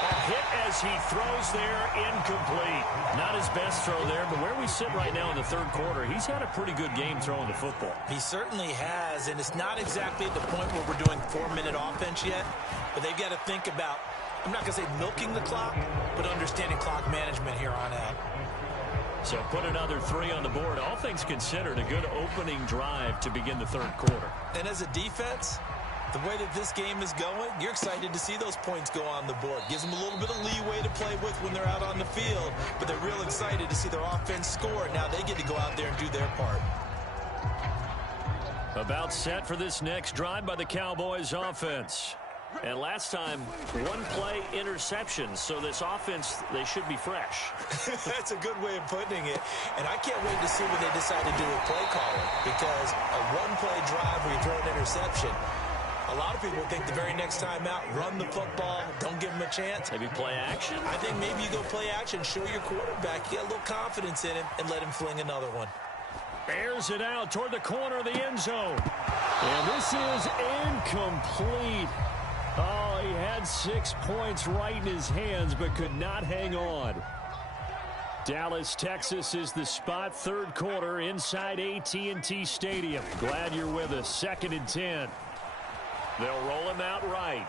A hit as he throws there, incomplete. Not his best throw there, but where we sit right now in the 3rd quarter, he's had a pretty good game throwing the football. He certainly has, and it's not exactly at the point where we're doing 4-minute offense yet, but they've got to think about, I'm not going to say milking the clock, but understanding clock management here on out. So put another 3 on the board. All things considered, a good opening drive to begin the 3rd quarter. And as a defense, The way that this game is going, you're excited to see those points go on the board. Gives them a little bit of leeway to play with when they're out on the field, but they're real excited to see their offense score. Now they get to go out there and do their part. About set for this next drive by the Cowboys offense. And last time, one play interception, so this offense, they should be fresh. That's a good way of putting it. And I can't wait to see what they decide to do with play calling, because a one-play drive where you throw an interception, a lot of people think the very next time out, run the football, don't give them a chance. Maybe play action? I think maybe you go play action, show your quarterback, you get a little confidence in him, and let him fling another one. Airs it out toward the corner of the end zone. And this is incomplete. Oh, he had 6 points right in his hands, but could not hang on. Dallas, Texas is the spot, third quarter inside AT&T Stadium. Glad you're with us. 2nd and 10. They'll roll him out right.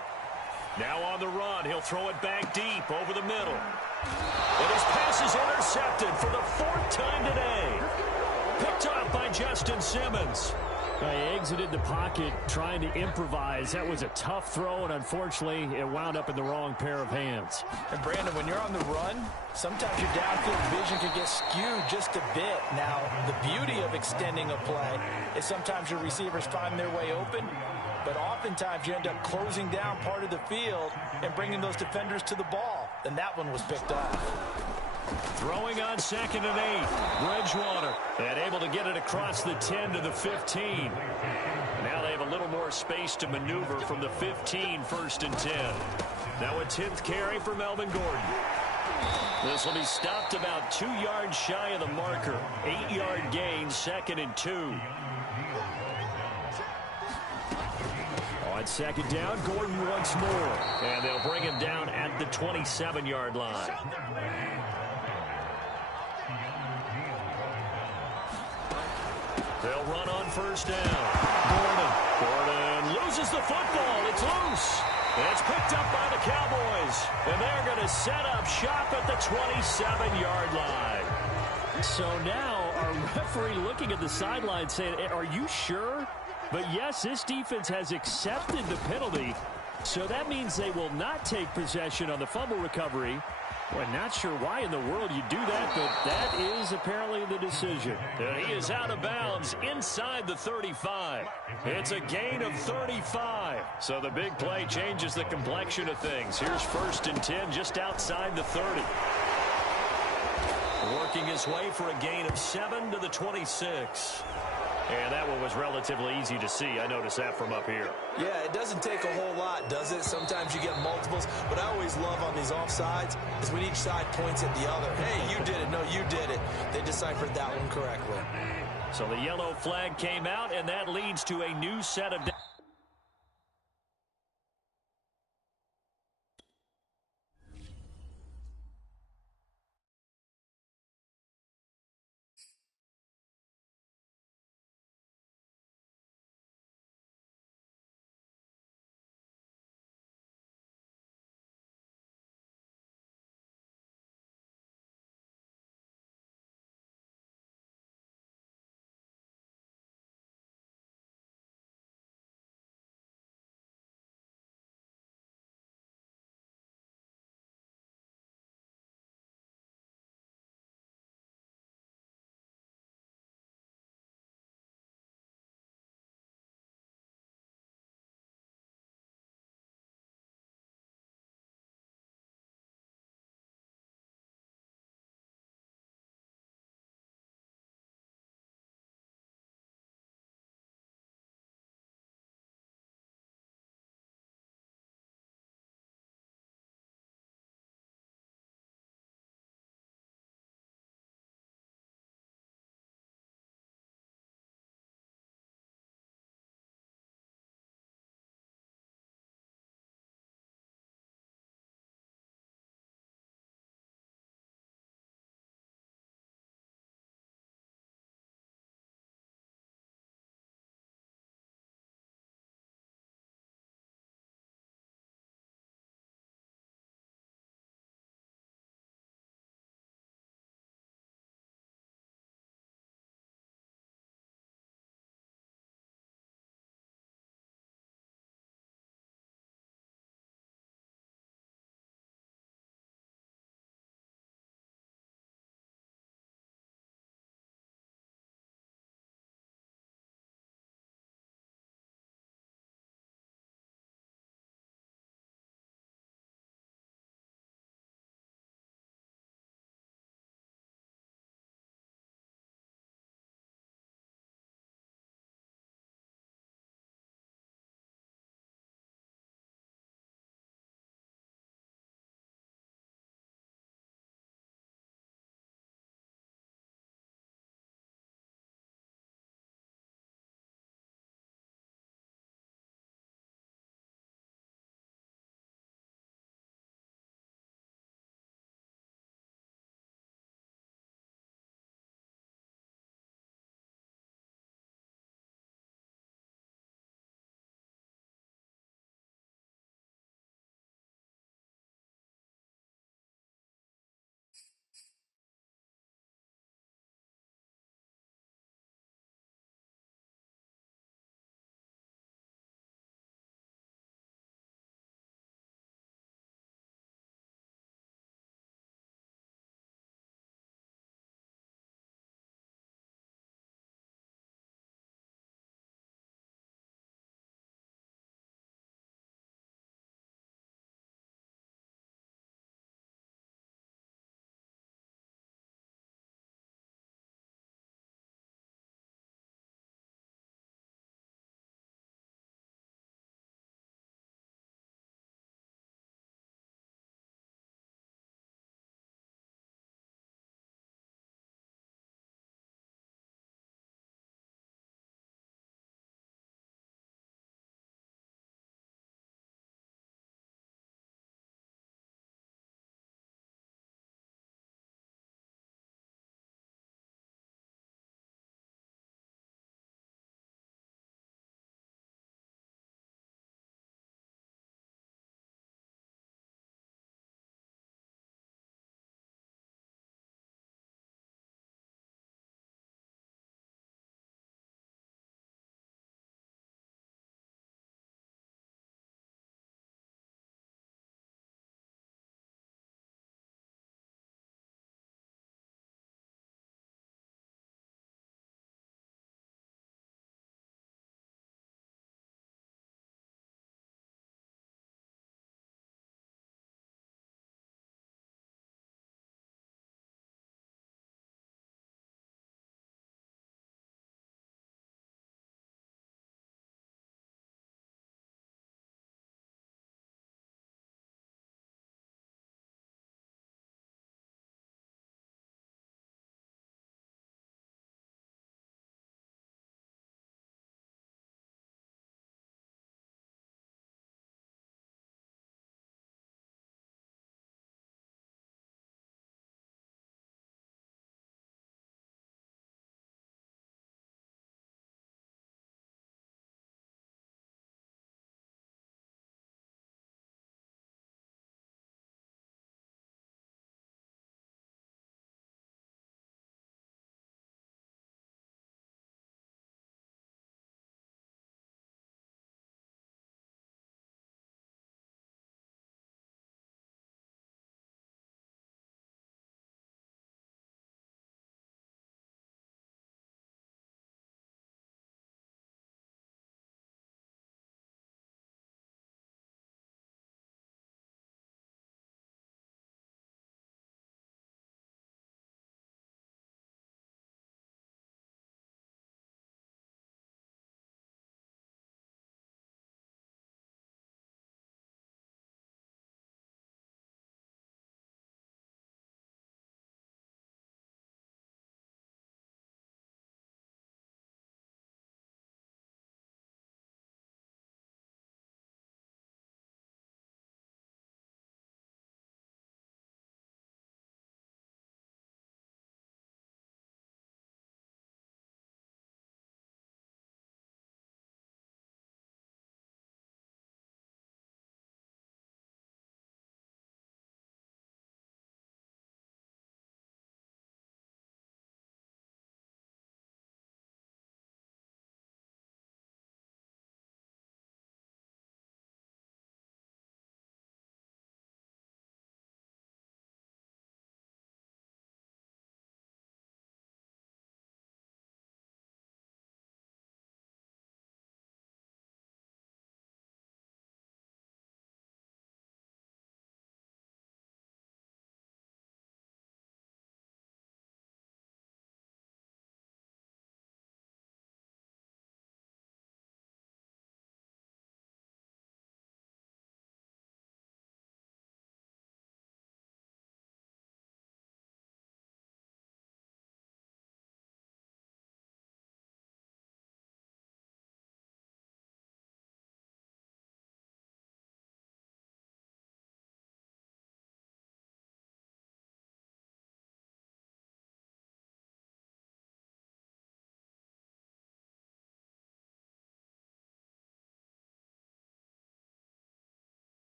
Now on the run, he'll throw it back deep over the middle. And his pass is intercepted for the 4th time today. Picked up by Justin Simmons. He exited the pocket trying to improvise. That was a tough throw, and unfortunately, it wound up in the wrong pair of hands. And Brandon, when you're on the run, sometimes your downfield vision can get skewed just a bit. Now, the beauty of extending a play is sometimes your receivers find their way open, but oftentimes you end up closing down part of the field and bringing those defenders to the ball. And that one was picked off. Throwing on 2nd and 8. Bridgewater. And able to get it across the 10 to the 15. Now they have a little more space to maneuver from the 15, 1st and 10. Now a 10th carry for Melvin Gordon. This will be stopped about 2 yards shy of the marker. 8-yard gain, 2nd and 2. On 2nd down, Gordon once more. And they'll bring him down at the 27-yard line. They'll run on 1st down. Gordon loses the football. It's loose. And it's picked up by the Cowboys. And they're going to set up shop at the 27-yard line. So now our referee looking at the sideline saying, are you sure? But yes, this defense has accepted the penalty. So that means they will not take possession on the fumble recovery. Well, not sure why in the world you do that, but that is apparently the decision. And he is out of bounds inside the 35. It's a gain of 35. So the big play changes the complexion of things. Here's 1st and 10 just outside the 30. Working his way for a gain of 7 to the 26. And that one was relatively easy to see. I noticed that from up here. Yeah, it doesn't take a whole lot, does it? Sometimes you get multiples. What I always love on these offsides is when each side points at the other. Hey, you did it. No, you did it. They deciphered that one correctly. So the yellow flag came out, and that leads to a new set of